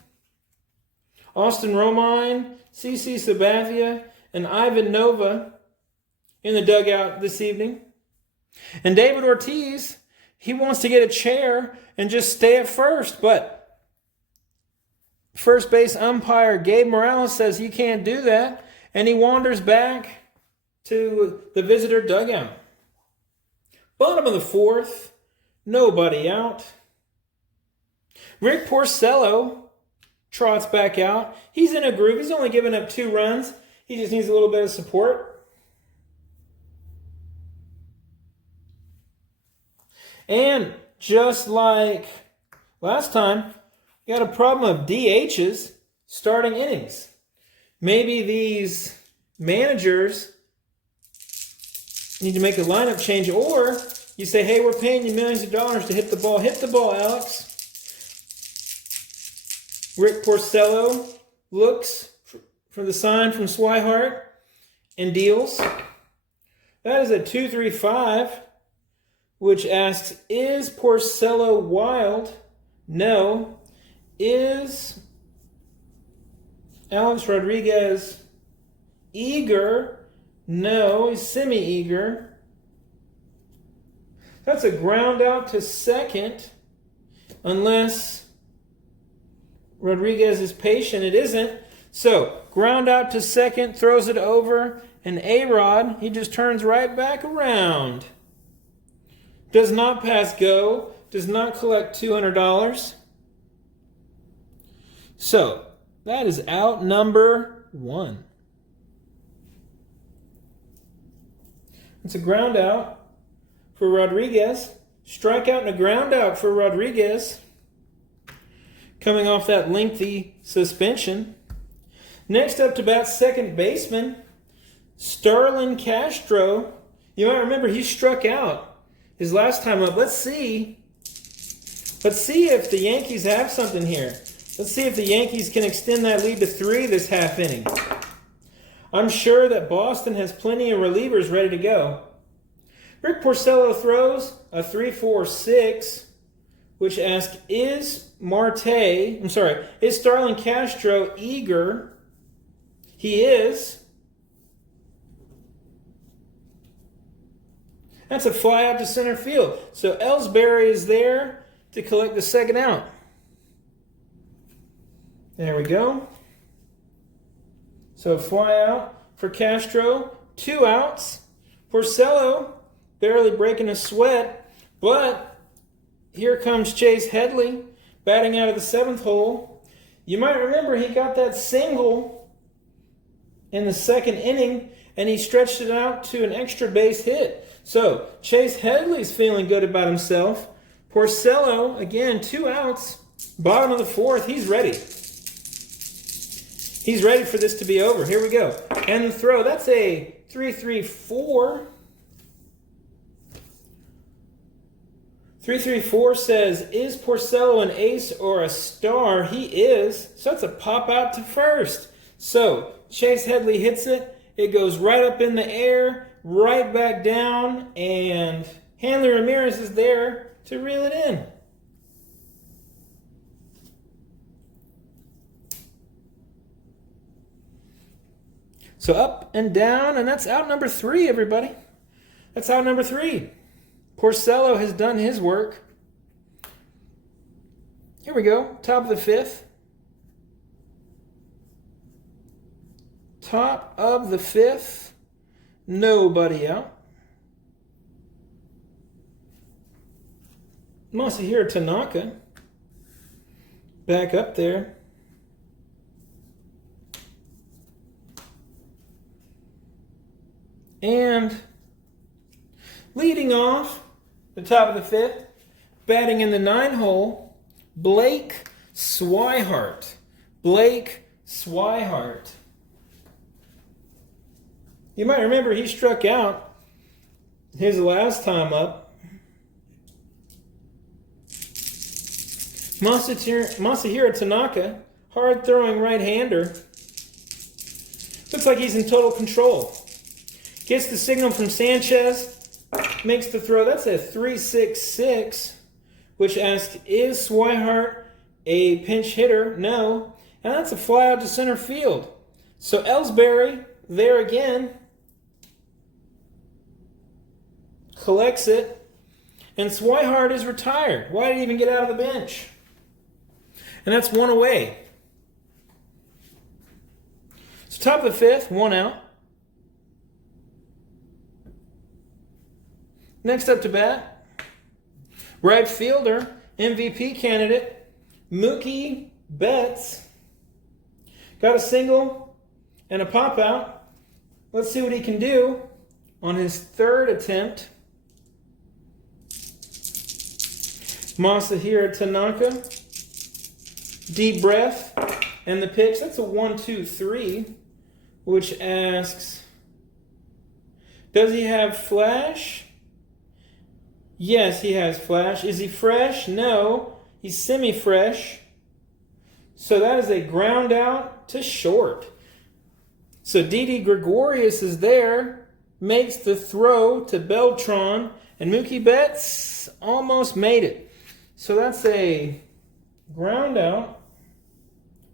Austin Romine, CC Sabathia, and Ivan Nova in the dugout this evening. And David Ortiz, he wants to get a chair and just stay at first, but first base umpire Gabe Morales says you can't do that, and he wanders back to the visitor dugout. Bottom of the 4th, nobody out. Rick Porcello trots back out. He's in a groove. He's only given up 2 runs. He just needs a little bit of support. And just like last time, you got a problem of DHs starting innings. Maybe these managers need to make a lineup change, or you say, hey, we're paying you millions of dollars to hit the ball. Hit the ball, Alex. Rick Porcello looks for the sign from Swihart and deals. That is a 2-3-5, which asks, is Porcello wild? No. Is Alex Rodriguez eager? No, he's semi-eager. That's a ground out to second, unless Rodriguez is patient. It isn't. So, ground out to second, throws it over, and A-Rod, he just turns right back around. Does not pass go, does not collect $200. So that is out number 1. It's a ground out for Rodriguez. Strikeout and a ground out for Rodriguez. Coming off that lengthy suspension. Next up to bat, second baseman, Starlin Castro. You might remember he struck out his last time up. Let's see if the Yankees have something here. Let's see if the Yankees can extend that lead to 3 this half inning. I'm sure that Boston has plenty of relievers ready to go. Rick Porcello throws a 3-4-6, which asks, is Starlin Castro eager? He is. That's a fly out to center field. So Ellsbury is there to collect the second out. There we go. So fly out for Castro. 2 outs. Porcello barely breaking a sweat. But here comes Chase Headley batting out of the 7th hole. You might remember he got that single in the 2nd inning, and he stretched it out to an extra base hit. So Chase Headley's feeling good about himself. Porcello, again, 2 outs, bottom of the 4th. He's ready. He's ready for this to be over. Here we go. And the throw, that's a 3-3-4. 3-3-4 says, is Porcello an ace or a star? He is. So that's a pop out to first. So Chase Headley hits it. It goes right up in the air, right back down, and Hanley Ramirez is there to reel it in. So up and down, and that's out number 3, everybody. That's out number 3. Porcello has done his work. Here we go, top of the 5th. Top of the 5th, nobody out. Masahiro Tanaka back up there. And leading off the top of the 5th, batting in the 9 hole, Blake Swihart. Blake Swihart. You might remember he struck out his last time up. Masahiro Tanaka, hard-throwing right-hander. Looks like he's in total control. Gets the signal from Sanchez, makes the throw. That's a 3-6-6, which asks, is Swihart a pinch hitter? No. And that's a fly out to center field. So Ellsbury, there again, collects it, and Swihart is retired. Why did he even get out of the bench? And that's 1 away. So top of the 5th, 1 out. Next up to bat, right fielder, MVP candidate, Mookie Betts. Got a single and a pop out. Let's see what he can do on his 3rd attempt. Masahiro Tanaka, deep breath, and the pitch. That's a 1-2-3, which asks, does he have flash? Yes, he has flash. Is he fresh? No, he's semi-fresh. So that is a ground out to short. So Didi Gregorius is there, makes the throw to Beltran, and Mookie Betts almost made it. So that's a ground out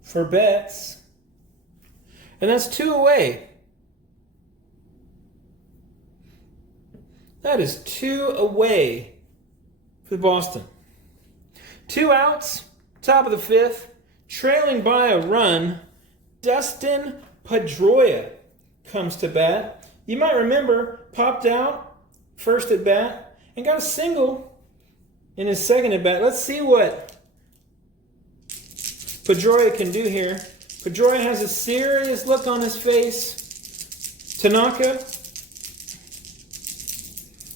for Betts. And that's 2 away. That is 2 away for Boston. 2 outs, top of the 5th, trailing by a run, Dustin Pedroia comes to bat. You might remember, popped out, first at bat, and got a single in his 2nd at bat. Let's see what Pedroia can do here. Pedroia has a serious look on his face. Tanaka.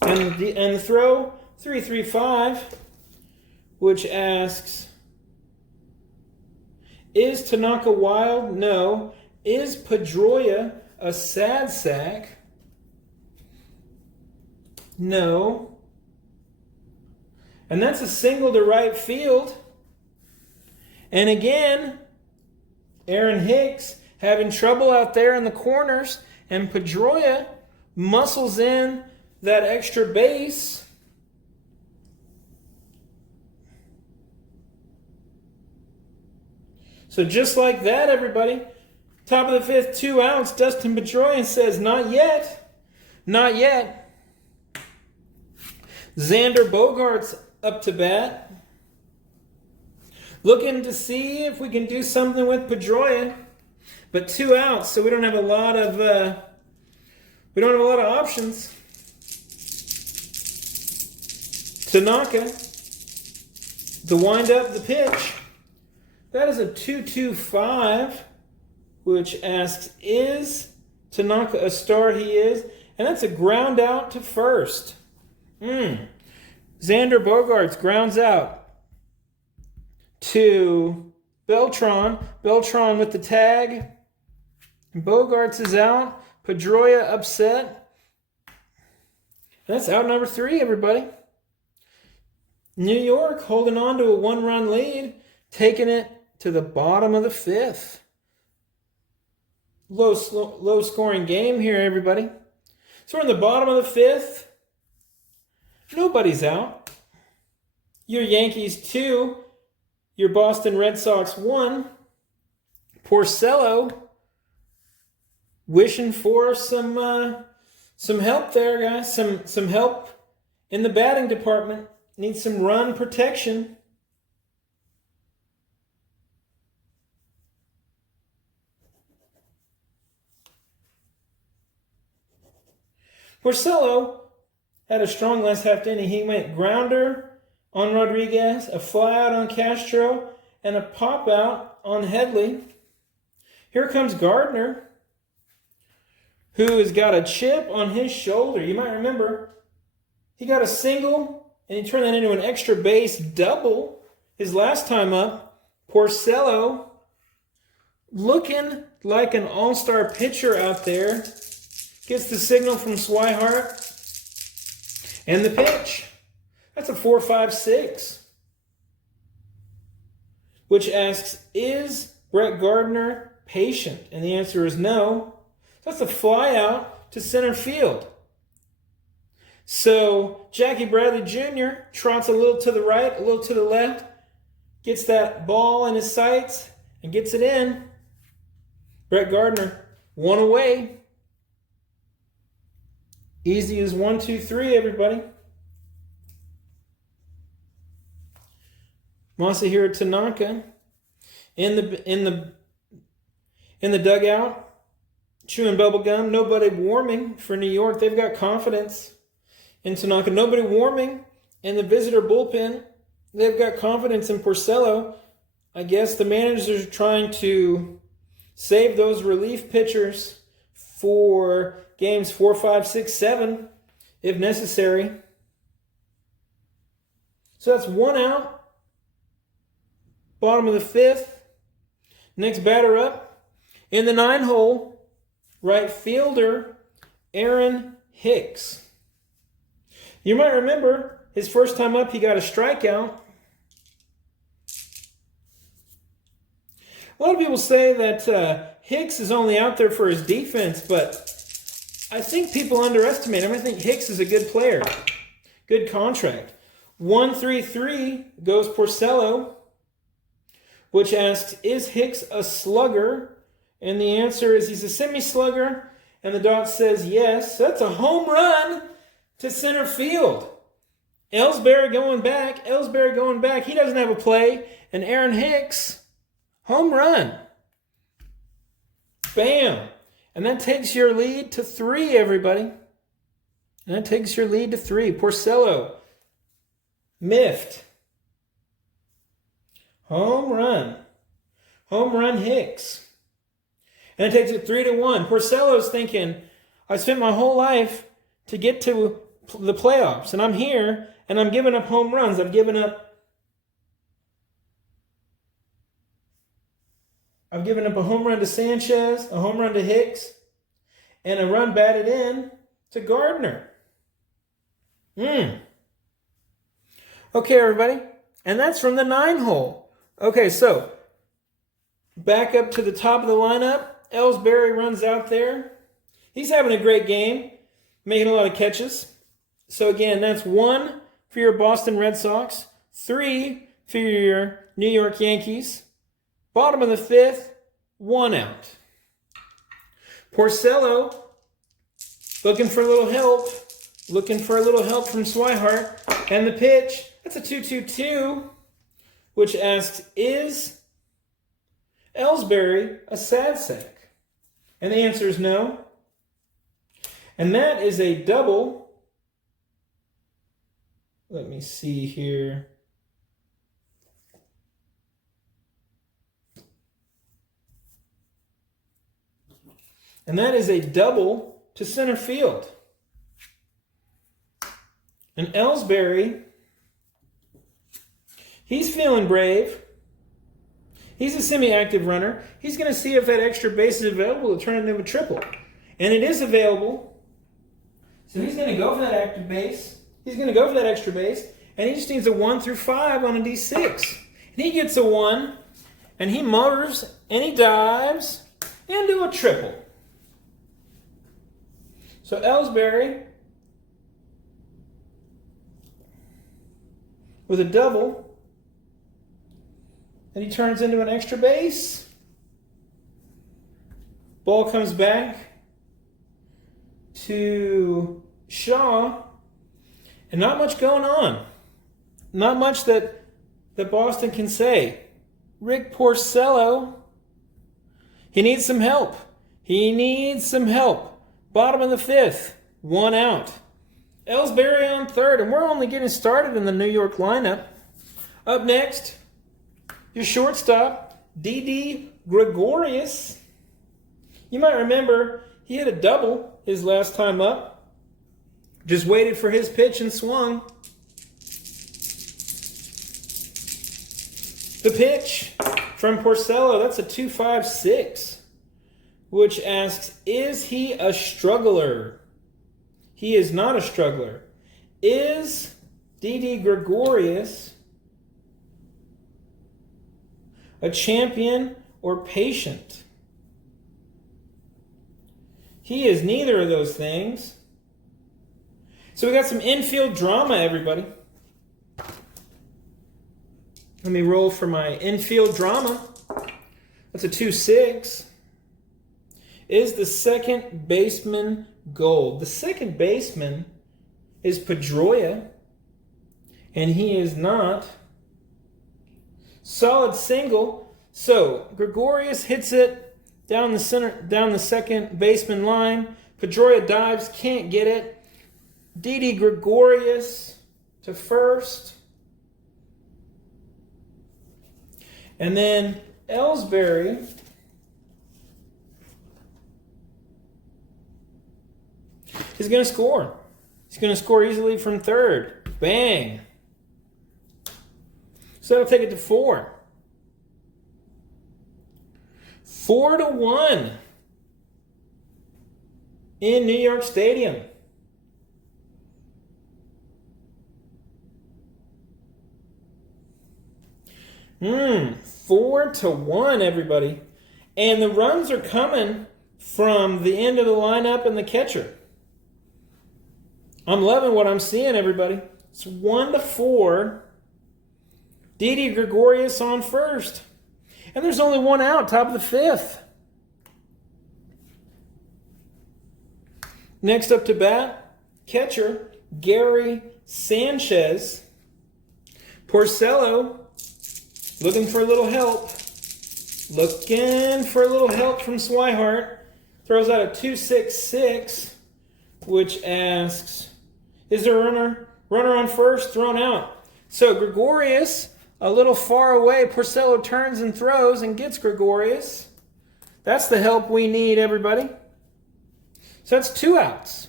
And the throw, 3-3-5, which asks, is Tanaka wild? No. Is Pedroia a sad sack? No. And that's a single to right field. And again, Aaron Hicks having trouble out there in the corners, and Pedroia muscles in that extra base. So just like that, everybody, top of the fifth, 2 outs, Dustin Pedroia says, not yet. Not yet. Xander Bogaerts up to bat. Looking to see if we can do something with Pedroia. But 2 outs, so we don't have a lot of options. Tanaka to wind up the pitch. That is a 2-2-5, which asks, is Tanaka a star? He is. And that's a ground out to first. Xander Bogaerts grounds out to Beltran. Beltran with the tag. Bogaerts is out. Pedroia upset. That's out number 3, everybody. New York holding on to a 1-run lead, taking it to the bottom of the 5th. Low scoring game here, everybody. So we're in the bottom of the 5th. Nobody's out. Your Yankees 2, your Boston Red Sox 1. Porcello wishing for some help there, guys. Some help in the batting department. Needs some run protection. Porcello had a strong last half inning. He went grounder on Rodriguez, a fly out on Castro, and a pop out on Headley. Here comes Gardner, who has got a chip on his shoulder. You might remember he got a single, and he turned that into an extra base double his last time up. Porcello looking like an all-star pitcher out there. Gets the signal from Swihart. And the pitch. That's a 4-5-6. Which asks, is Brett Gardner patient? And the answer is no. That's a fly out to center field. So Jackie Bradley Jr. trots a little to the right, a little to the left, gets that ball in his sights, and gets it in. Brett Gardner, 1 away. Easy as 1, 2, 3, everybody. Masahiro Tanaka in the dugout, chewing bubble gum. Nobody warming for New York. They've got confidence in Tanaka. Nobody warming in the visitor bullpen. They've got confidence in Porcello. I guess the managers are trying to save those relief pitchers for games 4, 5, 6, 7, if necessary. So that's 1 out. Bottom of the 5th. Next batter up. In the 9-hole, right fielder, Aaron Hicks. You might remember his first time up, he got a strikeout. A lot of people say that Hicks is only out there for his defense, but I think people underestimate him. I think Hicks is a good player. Good contract. 1-3-3 goes Porcello, which asks, is Hicks a slugger? And the answer is he's a semi-slugger. And the dot says yes. So that's a home run to center field. Ellsbury going back. Ellsbury going back. He doesn't have a play. And Aaron Hicks, home run. Bam. And that takes your lead to 3, everybody. And that takes your lead to 3. Porcello, miffed. Home run. Home run Hicks. And it takes it 3-1. Porcello's thinking, I spent my whole life to get to the playoffs, and I'm here, and I'm giving up home runs. I've given up a home run to Sanchez, a home run to Hicks, and a run batted in to Gardner. Okay, everybody. And that's from the 9-hole. Okay, so back up to the top of the lineup. Ellsbury runs out there. He's having a great game, making a lot of catches. So again, that's 1 for your Boston Red Sox, 3 for your New York Yankees. Bottom of the 5th, 1 out. Porcello looking for a little help. Looking for a little help from Swihart. And the pitch, that's a 2-2-2, which asks, is Ellsbury a sad sack? And the answer is no. And that is a double. Let me see here. And that is a double to center field. And Ellsbury, he's feeling brave. He's a semi-active runner. He's going to see if that extra base is available to turn it into a triple. And it is available. So he's going to go for that active base. He's going to go for that extra base. And he just needs a 1 through 5 on a D6. And he gets a 1. And he motors and he dives into a triple. So Ellsbury with a double. And he turns into an extra base. Ball comes back to Shaw. And not much going on. Not much that Boston can say. Rick Porcello, he needs some help. He needs some help. Bottom of the 5th, 1 out. Ellsbury on 3rd, and we're only getting started in the New York lineup. Up next, your shortstop, Didi Gregorius. You might remember he hit a double his last time up. Just waited for his pitch and swung. The pitch from Porcello, that's a 2.56, which asks, is he a struggler? He is not a struggler. Is Didi Gregorius a champion or patient? He is neither of those things. So we got some infield drama, everybody. Let me roll for my infield drama. That's a 2.6. Is the second baseman gold? The second baseman is Pedroia, and he is not. Solid single. So Gregorius hits it down the center, down the second baseman line. Pedroia dives, can't get it. Didi Gregorius to first. And then Ellsbury is going to score. He's going to score easily from 3rd. Bang. So that'll take it to 4. 4-1 in New York Stadium. Hmm. 4-1, everybody. And the runs are coming from the end of the lineup and the catcher. I'm loving what I'm seeing, everybody. It's 1-4. Didi Gregorius on first. And there's only 1 out, top of the 5th. Next up to bat, catcher Gary Sanchez. Porcello looking for a little help. Looking for a little help from Swihart. Throws out a 2.66, which asks, is there a runner on first? Thrown out. So Gregorius a little far away. Porcello turns and throws and gets Gregorius. That's the help we need, everybody. So that's 2 outs.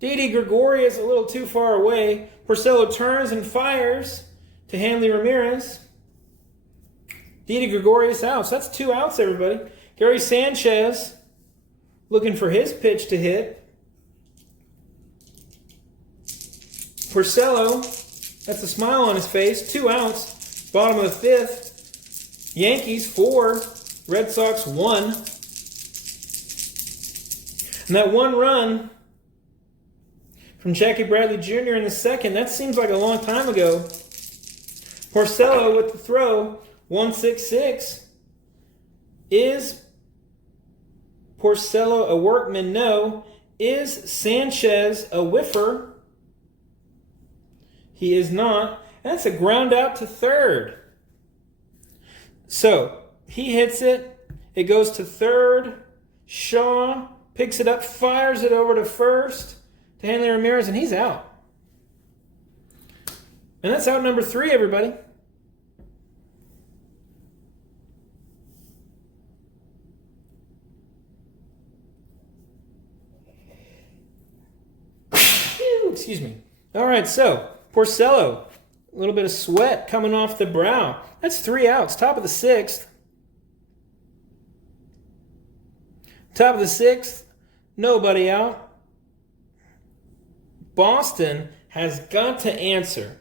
Didi Gregorius a little too far away. Porcello turns and fires to Hanley Ramirez. Didi Gregorius out. So that's 2 outs, everybody. Gary Sanchez looking for his pitch to hit. Porcello, that's a smile on his face. 2 outs. Bottom of the 5th. Yankees 4. Red Sox 1. And that 1 run from Jackie Bradley Jr. in the 2nd, that seems like a long time ago. Porcello with the throw, 1-6-6. Is Porcello a workman? No. Is Sanchez a whiffer? He is not. And that's a ground out to 3rd. So, he hits it. It goes to 3rd. Shaw picks it up, fires it over to 1st to Hanley Ramirez, and he's out. And that's out number 3, everybody. Excuse me. All right, so Porcello, a little bit of sweat coming off the brow. That's 3 outs. Top of the 6th. Top of the 6th, nobody out. Boston has got to answer.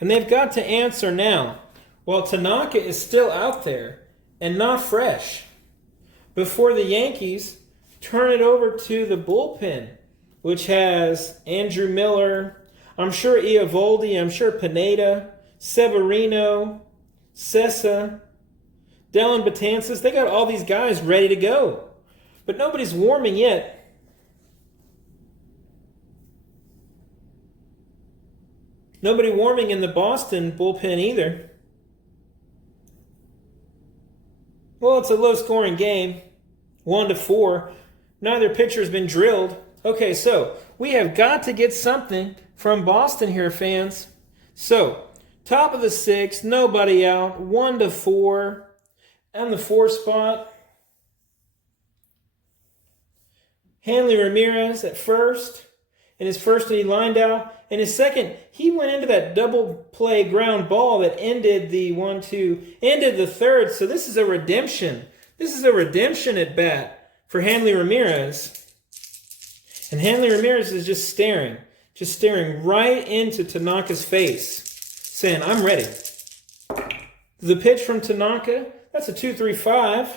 And they've got to answer now. While Tanaka is still out there and not fresh, before the Yankees turn it over to the bullpen, which has Andrew Miller, I'm sure Eovaldi, I'm sure Pineda, Severino, Sessa, Dellin Betances. They got all these guys ready to go. But nobody's warming yet. Nobody warming in the Boston bullpen either. Well, it's a low-scoring game, 1-4. Neither pitcher has been drilled. Okay, so we have got to get something from Boston here, fans. So, top of the 6th, nobody out, 1-4. And the 4 spot, Hanley Ramirez at first. In his first, he lined out. In his second, he went into that double play ground ball that ended the 1-2, ended the 3rd. So this is a redemption. This is a redemption at bat for Hanley Ramirez. And Hanley Ramirez is just staring right into Tanaka's face, saying, I'm ready. The pitch from Tanaka, that's a 2-3-5.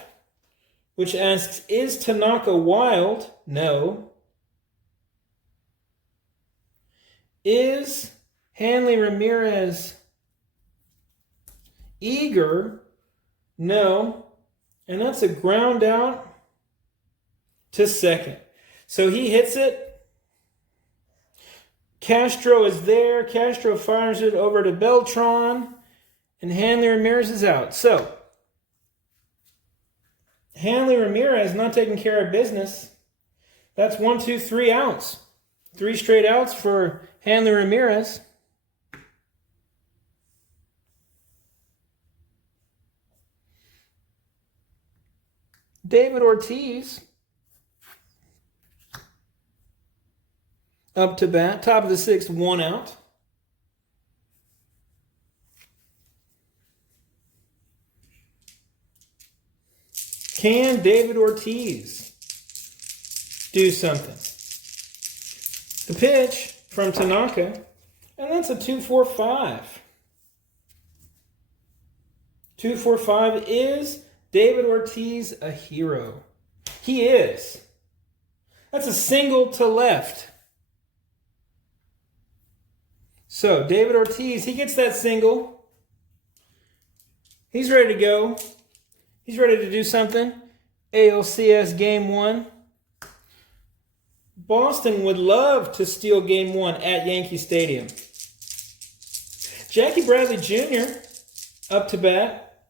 Which asks, is Tanaka wild? No. Is Hanley Ramirez eager? No. And that's a ground out to 2nd. So he hits it. Castro is there. Castro fires it over to Beltran. And Hanley Ramirez is out. So Hanley Ramirez not taking care of business. That's 1, 2, 3 outs. 3 straight outs for Hanley Ramirez. David Ortiz up to bat. Top of the 6th, 1 out. Can David Ortiz do something? The pitch from Tanaka, and that's a 2-4-5. 2-4-5. Is David Ortiz a hero? He is. That's a single to left. So, David Ortiz, he gets that single. He's ready to go. He's ready to do something. ALCS Game 1. Boston would love to steal Game 1 at Yankee Stadium. Jackie Bradley Jr. up to bat.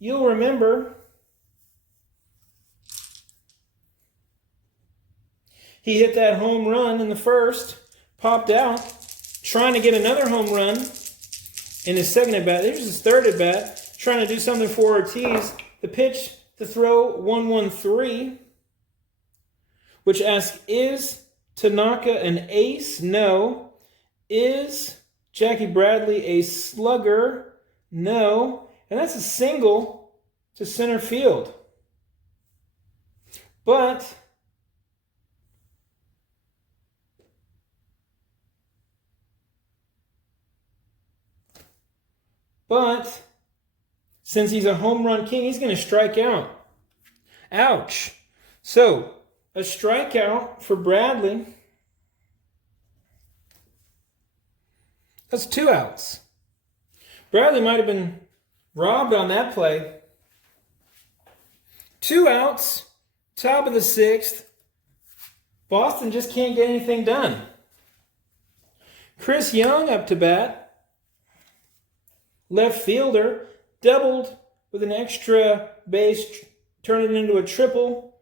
You'll remember he hit that home run in the first, popped out, trying to get another home run in his second at bat. Here's his third at bat, trying to do something for Ortiz. The pitch to throw 1-1-3, which asks, is Tanaka an ace? No. Is Jackie Bradley a slugger? No. And that's a single to center field. But since he's a home run king, he's going to strike out. Ouch. So, a strikeout for Bradley. That's 2 outs. Bradley might have been robbed on that play. 2 outs, top of the 6th. Boston just can't get anything done. Chris Young up to bat. Left fielder, doubled with an extra base, turned it into a triple.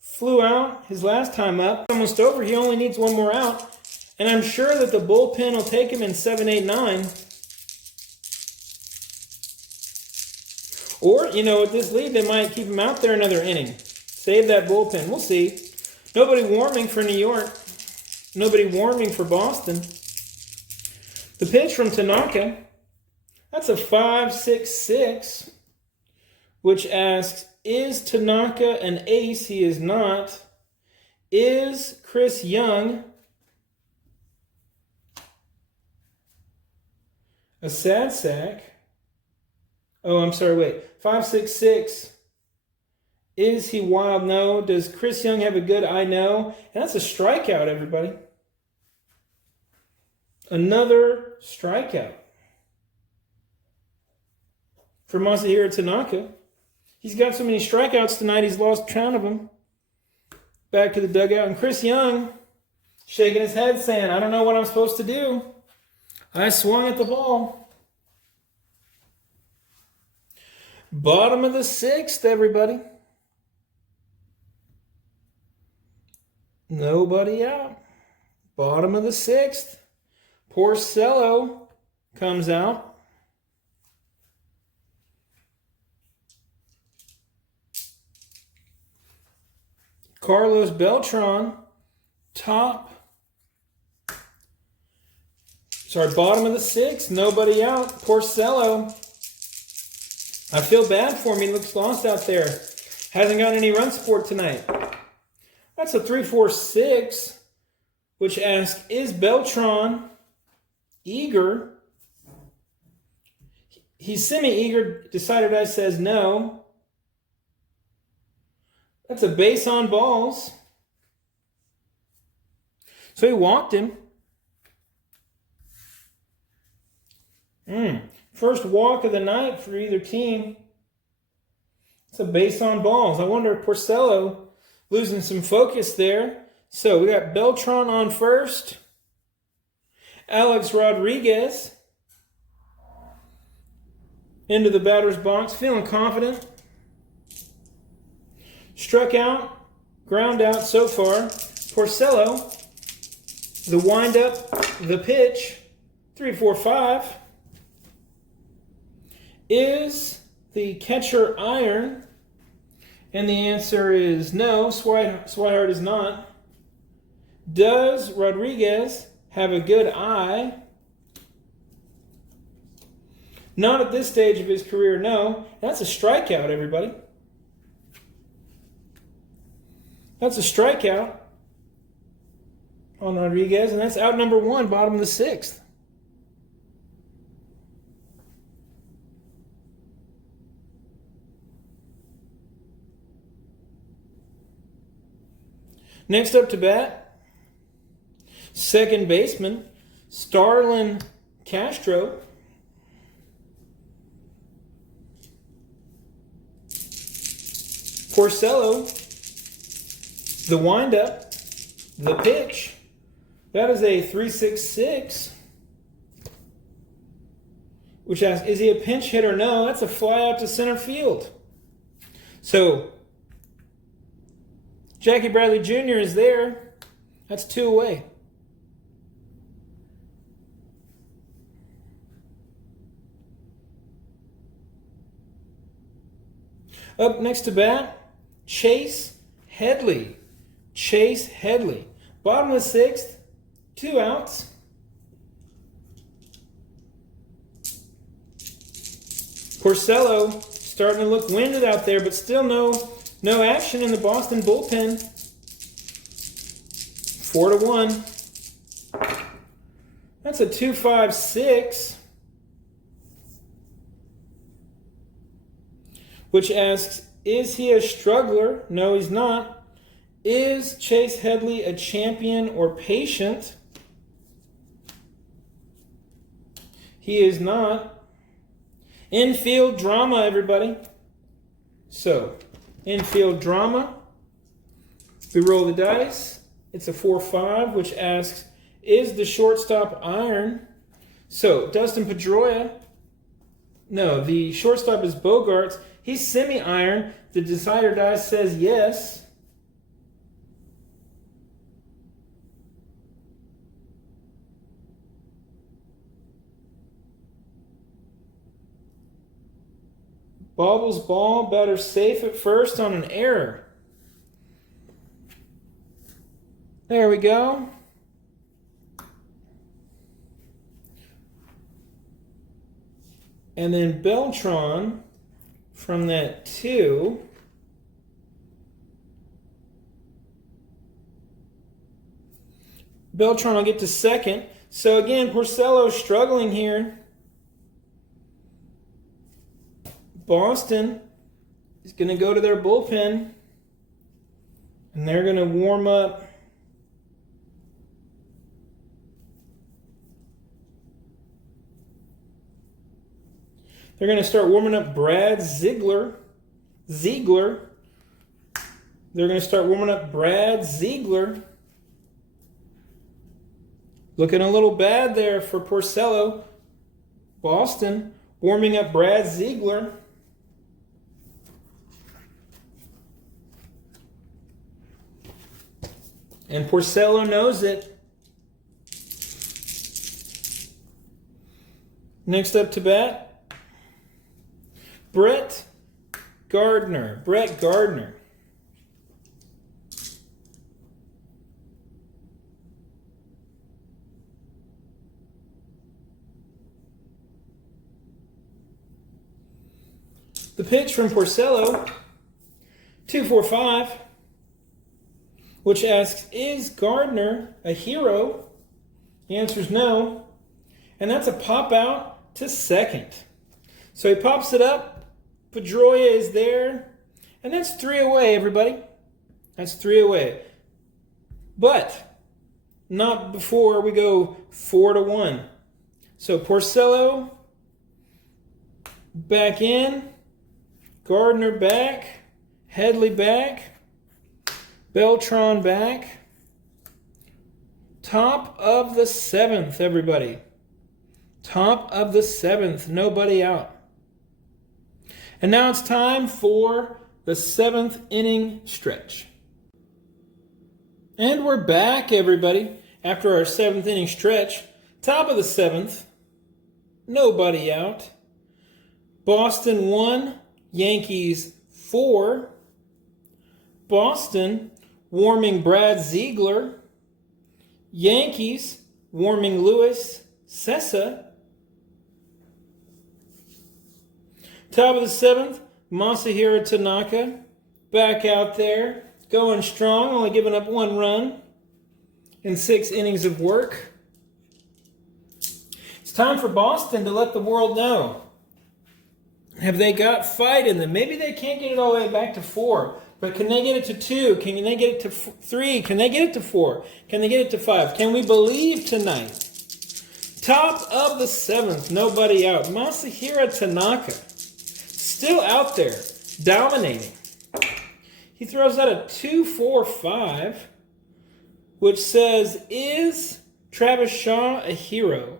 Flew out his last time up. Almost over. He only needs 1 more out. And I'm sure that the bullpen will take him in 7, 8, 9. Or, with this lead, they might keep him out there another inning. Save that bullpen. We'll see. Nobody warming for New York. Nobody warming for Boston. The pitch from Tanaka. That's a 5.66, which asks, is Tanaka an ace? He is not. Is Chris Young a sad sack? Oh, I'm sorry, wait. 5.66. Is he wild? No. Does Chris Young have a good eye? No. And that's a strikeout, everybody. Another strikeout for Masahiro Tanaka. He's got so many strikeouts tonight, he's lost count of them. Back to the dugout. And Chris Young shaking his head saying, I don't know what I'm supposed to do. I swung at the ball. Bottom of the 6th, everybody. Nobody out. Bottom of the 6th. Porcello comes out. Carlos Beltran, bottom of the 6th, nobody out. Porcello, I feel bad for him. He looks lost out there. Hasn't got any run support tonight. That's a 3.46, which asks, is Beltran eager? He's semi-eager. Decided I says no. That's a base on balls. So he walked him. First walk of the night for either team. It's a base on balls. I wonder if Porcello losing some focus there. So we got Beltran on first. Alex Rodriguez into the batter's box, feeling confident. Struck out, ground out so far. Porcello, the windup, the pitch, 3-4-5. Is the catcher iron? And the answer is no, Swihart is not. Does Rodriguez have a good eye? Not at this stage of his career, no. That's a strikeout, everybody. That's a strikeout on Rodriguez, and that's out number 1, bottom of the 6th. Next up to bat, second baseman, Starlin Castro. Porcello, the windup, the pitch. That is a 3.66. Which asks, is he a pinch hitter? No, that's a fly out to center field. So, Jackie Bradley Jr. is there. That's 2 away. Up next to bat, Chase Headley. Chase Headley. Bottom of the sixth, 2 outs. Porcello starting to look winded out there, but still no action in the Boston bullpen. 4-1. That's a 2.56. Which asks, is he a struggler? No, he's not. Is Chase Headley a champion or patient? He is not. Infield drama, everybody. So, infield drama. We roll the dice. It's a 4-5, which asks, is the shortstop iron? So, Dustin Pedroia. No, the shortstop is Bogarts. He's semi-iron. The decider die says yes. Bobbles ball, batter safe at first on an error. There we go. And then Beltran from that 2. Beltran will get to second. So again, Porcello struggling here. Boston is going to go to their bullpen. And they're going to warm up. They're going to start warming up Brad Ziegler. They're going to start warming up Brad Ziegler. Looking a little bad there for Porcello. Boston warming up Brad Ziegler. And Porcello knows it. Next up to bat, Brett Gardner. The pitch from Porcello, 2-4-5, which asks, is Gardner a hero? The answer is no. And that's a pop out to second. So he pops it up. Pedroia is there. And that's 3 away, everybody. That's 3 away. But not before we go 4-1. So Porcello back in. Gardner back. Headley back. Beltran back. Top of the 7th, everybody. Top of the 7th. Nobody out. And now it's time for the 7th inning stretch. And we're back, everybody, after our 7th inning stretch. Top of the 7th. Nobody out. Boston 1, Yankees 4. Boston warming Brad Ziegler. Yankees warming Luis Cessa. Top of the 7th, Masahiro Tanaka back out there, going strong, only giving up 1 run in 6 innings of work. It's time for Boston to let the world know. Have they got fight in them? Maybe they can't get it all the way back to 4, but can they get it to 2? Can they get it to 3? Can they get it to 4? Can they get it to 5? Can we believe tonight? Top of the 7th, nobody out. Masahiro Tanaka. Still out there, dominating. He throws out a 2-4-5, which says, is Travis Shaw a hero?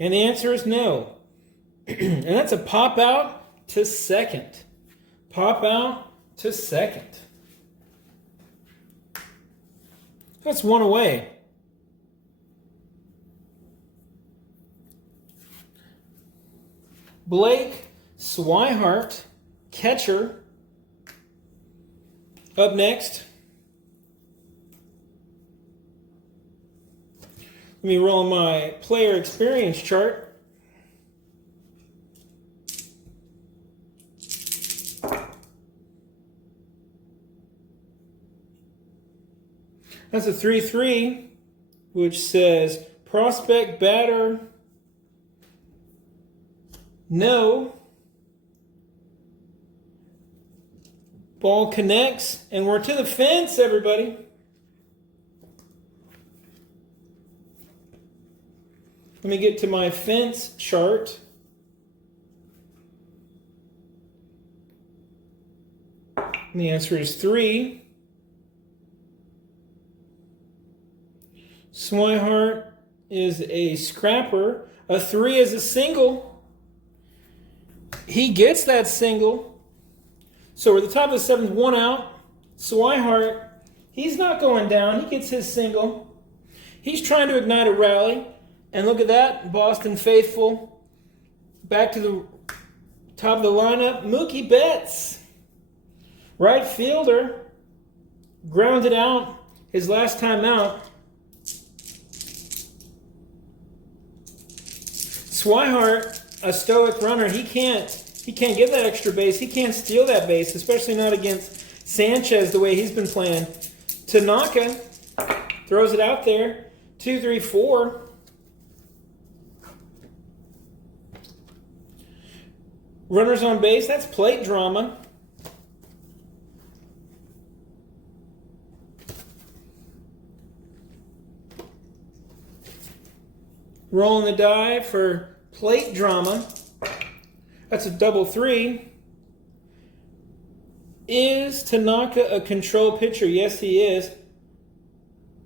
And the answer is no. And that's a pop out to second. Pop out to second. That's 1 away. Blake Swihart, catcher, Up next, let me roll my player experience chart. That's a 3-3, which says prospect batter, no. Ball connects, and we're to the fence, everybody. Let me get to my fence chart. And the answer is 3. Swihart is a scrapper. A 3 is a single. He gets that single. So we're at the top of the 7th, 1 out. Swihart, he's not going down. He gets his single. He's trying to ignite a rally. And look at that, Boston faithful. Back to the top of the lineup, Mookie Betts. Right fielder. Grounded out his last time out. Swihart, a stoic runner, he can't get that extra base. He can't steal that base, especially not against Sanchez the way he's been playing. Tanaka throws it out there. 2, 3, 4. Runners on base, that's plate drama. Rolling the die for plate drama. That's a double 3. Is Tanaka a control pitcher? Yes, he is.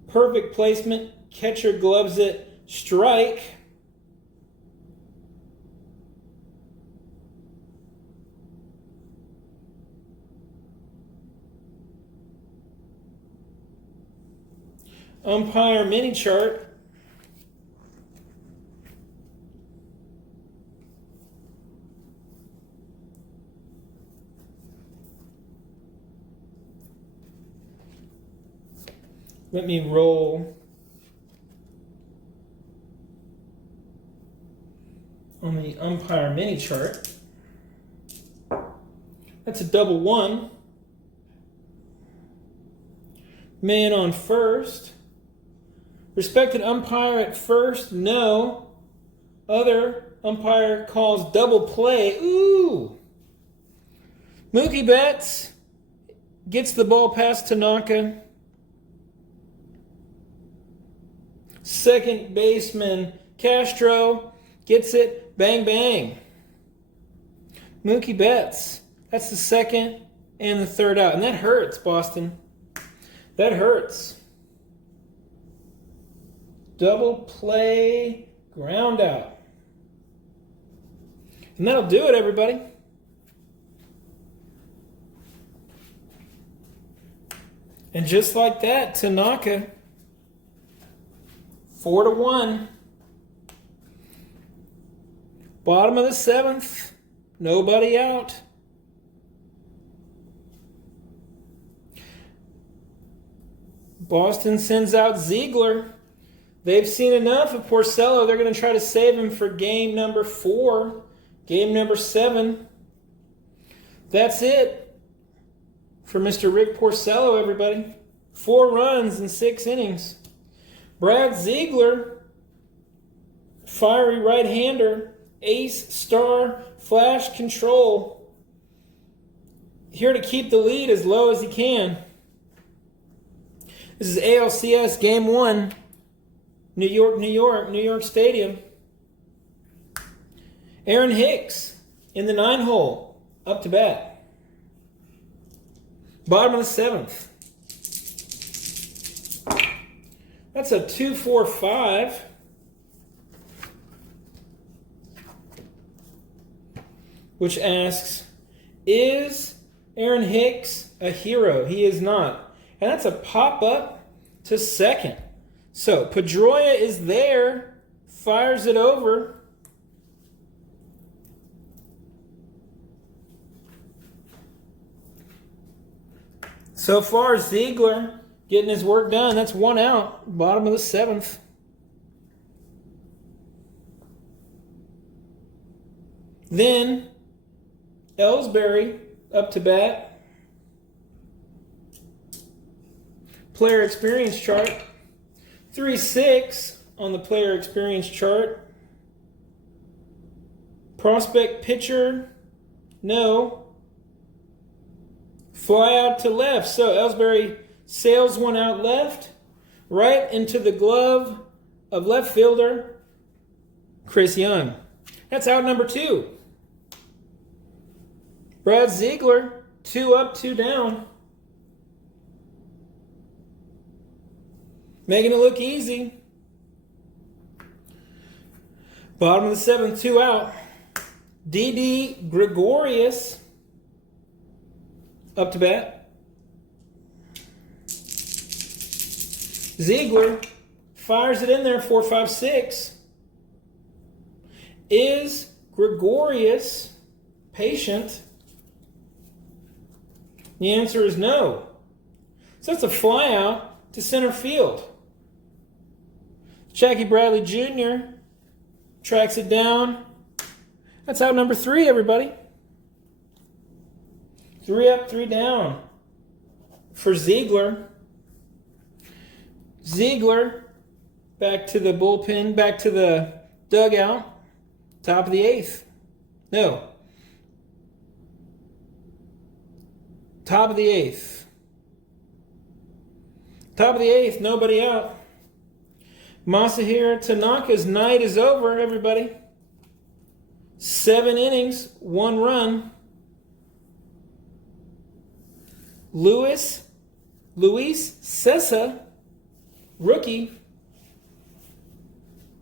Perfect placement. Catcher gloves it. Strike. Umpire mini chart. Let me roll on the umpire mini chart. That's a double 1. Man on first. Respected umpire at first, no. Other umpire calls double play. Ooh. Mookie Betts gets the ball past Tanaka. Second baseman Castro gets it. Bang, bang. Mookie Betts. That's the second and the third out. And that hurts, Boston. That hurts. Double play, ground out. And that'll do it, everybody. And just like that, Tanaka, 4-1. Bottom of the 7th, nobody out. Boston sends out Ziegler. They've seen enough of Porcello. They're going to try to save him for game number 4, game number 7. That's it for Mr. Rick Porcello, everybody. 4 runs in 6 innings. Brad Ziegler, fiery right-hander, ace, star, flash control. Here to keep the lead as low as he can. This is ALCS Game 1, New York, New York Stadium. Aaron Hicks in the 9-hole, up to bat. Bottom of the 7th. That's a 2-4-5. Which asks, is Aaron Hicks a hero? He is not. And that's a pop-up to second. So Pedroia is there, fires it over. So far, Ziegler getting his work done. That's 1 out, bottom of the 7th. Then, Ellsbury up to bat. Player experience chart. 3-6 on the player experience chart. Prospect pitcher, no. Fly out to left. So Ellsbury sails 1 out left, right into the glove of left fielder Chris Young. That's out number 2. Brad Ziegler, 2 up, 2 down. Making it look easy. Bottom of the 7th, 2 out. Didi Gregorius up to bat. Ziegler fires it in there, 4-5-6. Is Gregorius patient? The answer is no. So that's a fly out to center field. Jackie Bradley Jr. tracks it down. That's out number 3, everybody. 3 up, 3 down for Ziegler. Ziegler back to the bullpen, back to the dugout. Top of the 8th. No. Top of the 8th. Top of the 8th, nobody out. Masahiro Tanaka's night is over, everybody. 7 innings, 1 run. Luis Cessa, rookie,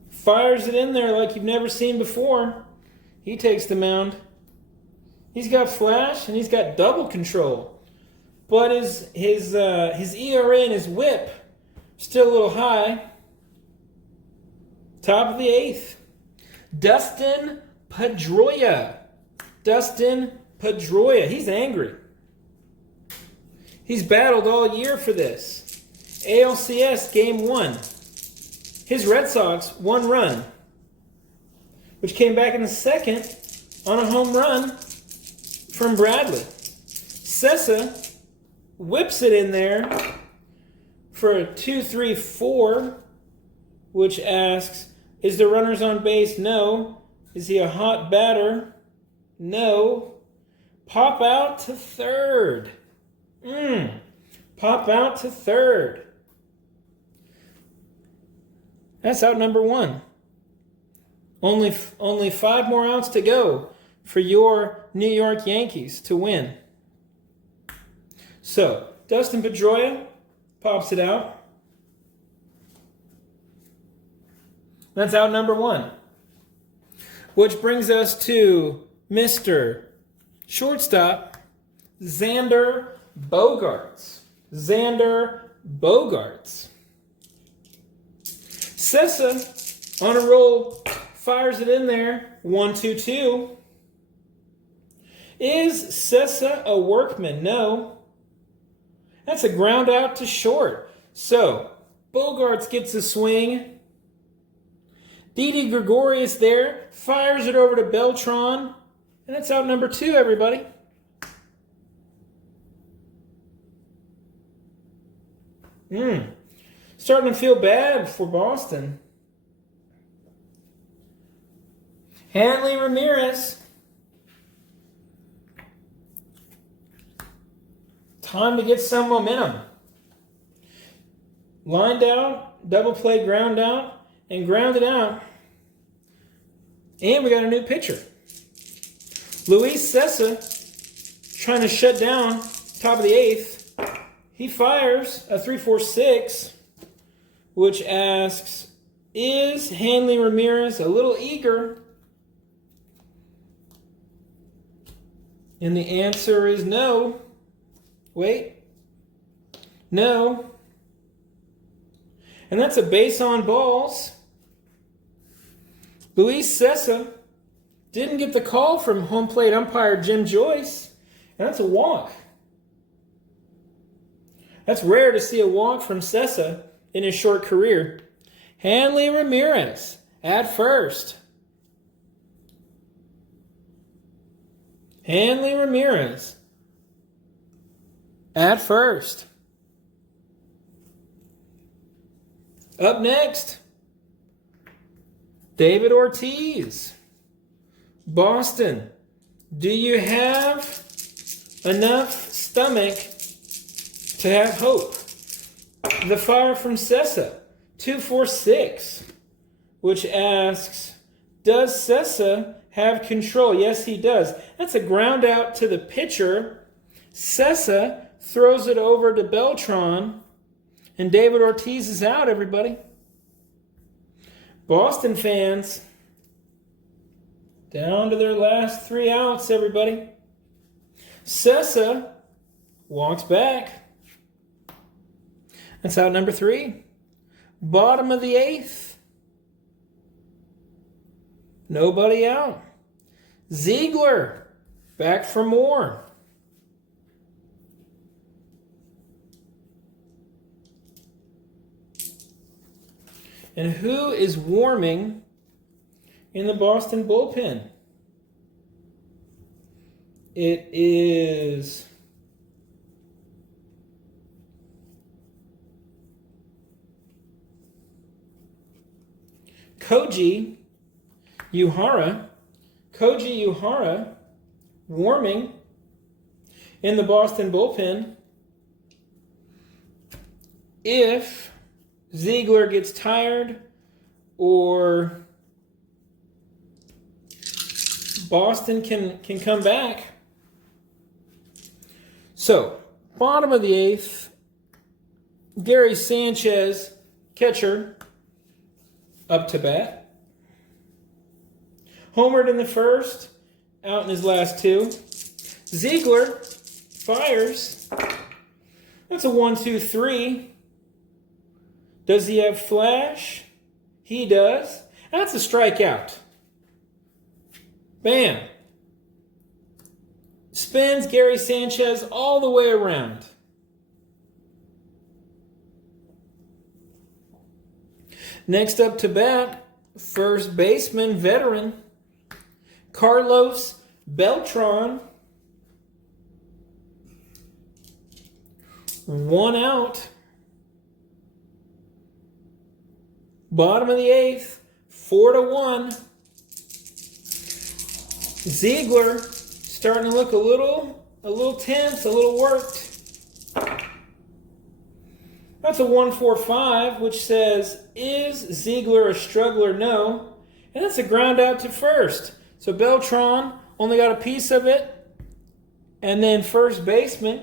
fires it in there like you've never seen before. He takes the mound. He's got flash and he's got double control. But his ERA and his whip still a little high. Top of the 8th. Dustin Pedroia. He's angry. He's battled all year for this. ALCS Game 1. His Red Sox, 1 run, which came back in the 2nd on a home run from Bradley. Cessa whips it in there for a 2-3-4, which asks, is there runners on base? No. Is he a hot batter? No. Pop out to third. Pop out to third. That's out number 1. Only 5 more outs to go for your New York Yankees to win. So, Dustin Pedroia pops it out. That's out number 1. Which brings us to Mr. Shortstop, Xander Bogaerts. Cessa on a roll, fires it in there, 1-2-2. Is Cessa a workman? No. That's a ground out to short. So, Bogaerts gets a swing. Didi Gregorius there, fires it over to Beltran. And that's out number 2, everybody. Starting to feel bad for Boston. Hanley Ramirez. Time to get some momentum. Lined out, double play, ground out, and grounded out. And we got a new pitcher. Luis Cessa trying to shut down top of the 8th. He fires a 3-4-6, which asks, is Hanley Ramirez a little eager? And the answer is no. Wait. No. And that's a base on balls. Luis Cessa didn't get the call from home plate umpire Jim Joyce. And that's a walk. That's rare to see a walk from Sessa in his short career. Hanley Ramirez at first. Hanley Ramirez at first. Up next, David Ortiz, Boston. Do you have enough stomach to have hope? The Fire from Sessa, 246, which asks, does Sessa have control? Yes, he does. That's a ground out to the pitcher. Sessa throws it over to Beltran, and David Ortiz is out, everybody. Boston fans, down to their last 3 outs, everybody. Sessa walks back. That's out number 3. Bottom of the 8th. Nobody out. Ziegler back for more. And who is warming in the Boston bullpen? It is Koji Uehara. Koji Uehara warming in the Boston bullpen. If Ziegler gets tired or Boston can come back. So, bottom of the 8th, Gary Sanchez, catcher, up to bat. Homered in the first, out in his last 2. Ziegler fires. That's a 1-2-3. Does he have flash? He does. That's a strikeout. Bam. Spins Gary Sanchez all the way around. Next up to bat, first baseman, veteran, Carlos Beltran. 1 out. Bottom of the 8th, 4-1. Ziegler starting to look a little tense, a little worked. That's a 1-4-5, which says, is Ziegler a struggler? No. And that's a ground out to first. So Beltran only got a piece of it. And then first baseman,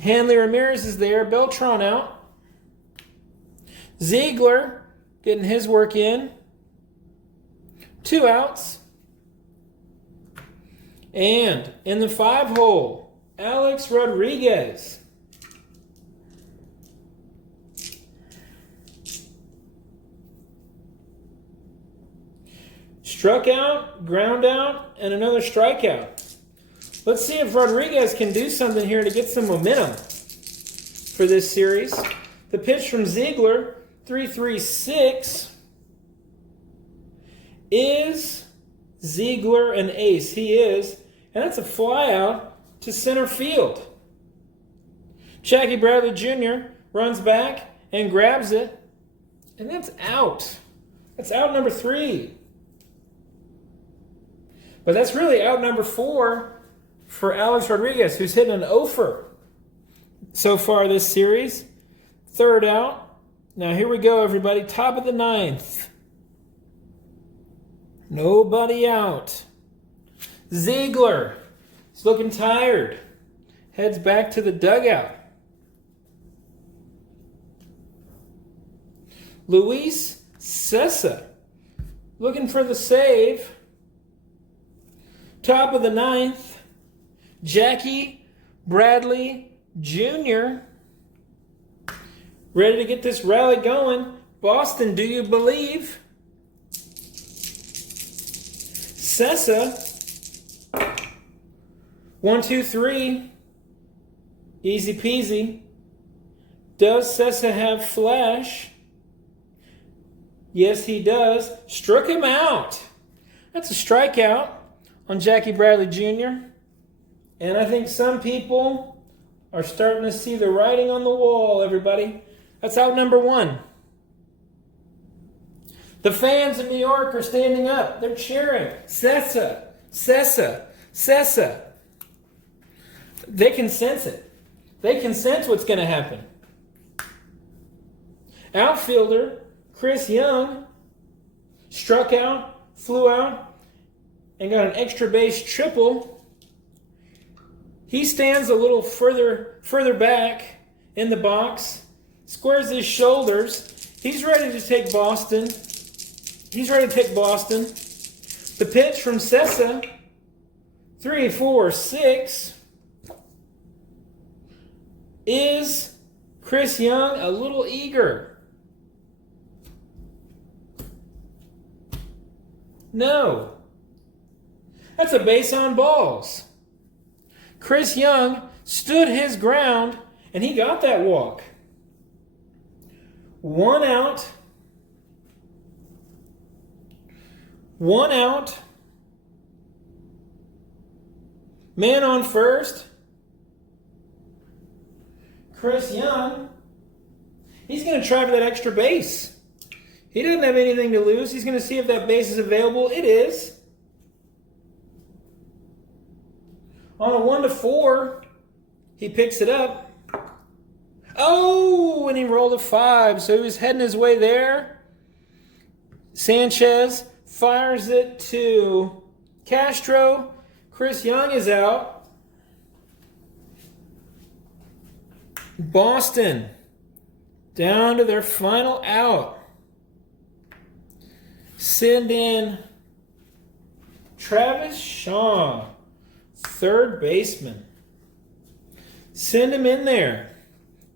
Hanley Ramirez is there. Beltran out. Ziegler getting his work in. 2 outs. And in the 5-hole, Alex Rodriguez. Struck out, ground out, and another strikeout. Let's see if Rodriguez can do something here to get some momentum for this series. The pitch from Ziegler, 3-3-6. Is Ziegler an ace? He is. And that's a fly out to center field. Jackie Bradley Jr. runs back and grabs it. And that's out. That's out number 3. But that's really out number 4 for Alex Rodriguez, who's hitting an offer so far this series. 3rd out. Now here we go, everybody. Top of the 9th. Nobody out. Ziegler is looking tired. Heads back to the dugout. Luis Sessa looking for the save. Top of the 9th. Jackie Bradley Jr. ready to get this rally going. Boston, do you believe? Sessa, 1-2-3. Easy peasy. Does Sessa have flash? Yes, he does. Struck him out. That's a strikeout on Jackie Bradley Jr. And I think some people are starting to see the writing on the wall, everybody. That's out number 1. The fans in New York are standing up. They're cheering. Sessa, Sessa, Sessa. They can sense it. They can sense what's going to happen. Outfielder Chris Young struck out, flew out, and got an extra base triple. He stands a little further back in the box, squares his shoulders. He's ready to take Boston. He's ready to take Boston. The pitch from Sessa, 3-4-6, is Chris Young a little eager? No. That's a base on balls. Chris Young stood his ground, and he got that walk. 1 out. 1 out. Man on first. Chris Young, he's going to try for that extra base. He doesn't have anything to lose. He's going to see if that base is available. It is. On a 1-4, he picks it up. Oh, and he rolled a 5, so he was heading his way there. Sanchez fires it to Castro. Chris Young is out. Boston down to their final out. Send in Travis Shaw, third baseman. Send him in there.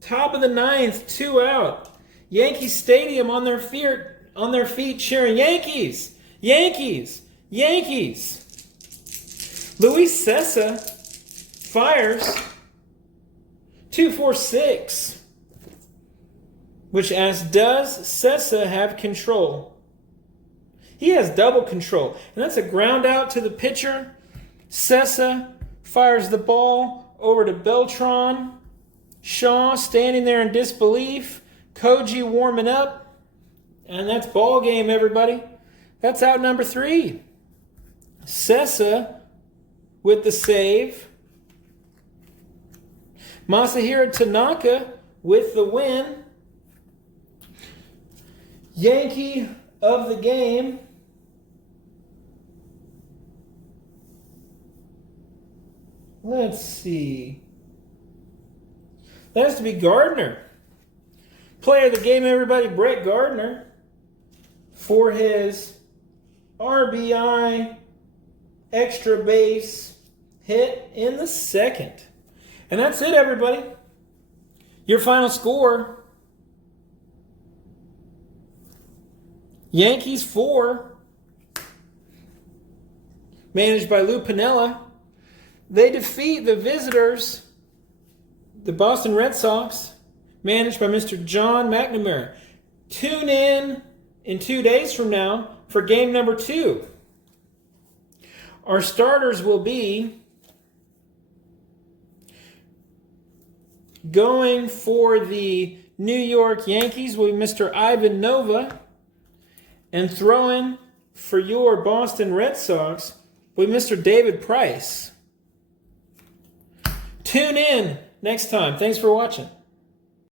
Top of the 9th, 2 out. Yankee Stadium on their feet cheering, Yankees, Yankees, Yankees. Luis Sessa fires 2-4-6, which asks, does Sessa have control? He has double control, and that's a ground out to the pitcher. Sessa fires the ball over to Beltran. Shaw standing there in disbelief. Koji warming up. And that's ball game, everybody. That's out number 3. Sessa with the save. Masahiro Tanaka with the win. Yankee of the game. Let's see. That has to be Gardner. Player of the game, everybody, Brett Gardner, for his RBI extra base hit in the 2nd. And that's it, everybody. Your final score: Yankees 4, managed by Lou Piniella. They defeat the visitors, the Boston Red Sox, managed by Mr. John McNamara. Tune in 2 days from now for game number 2. Our starters will be going for the New York Yankees will be Mr. Ivan Nova, and throwing for your Boston Red Sox will be Mr. David Price. Tune in next time. Thanks for watching.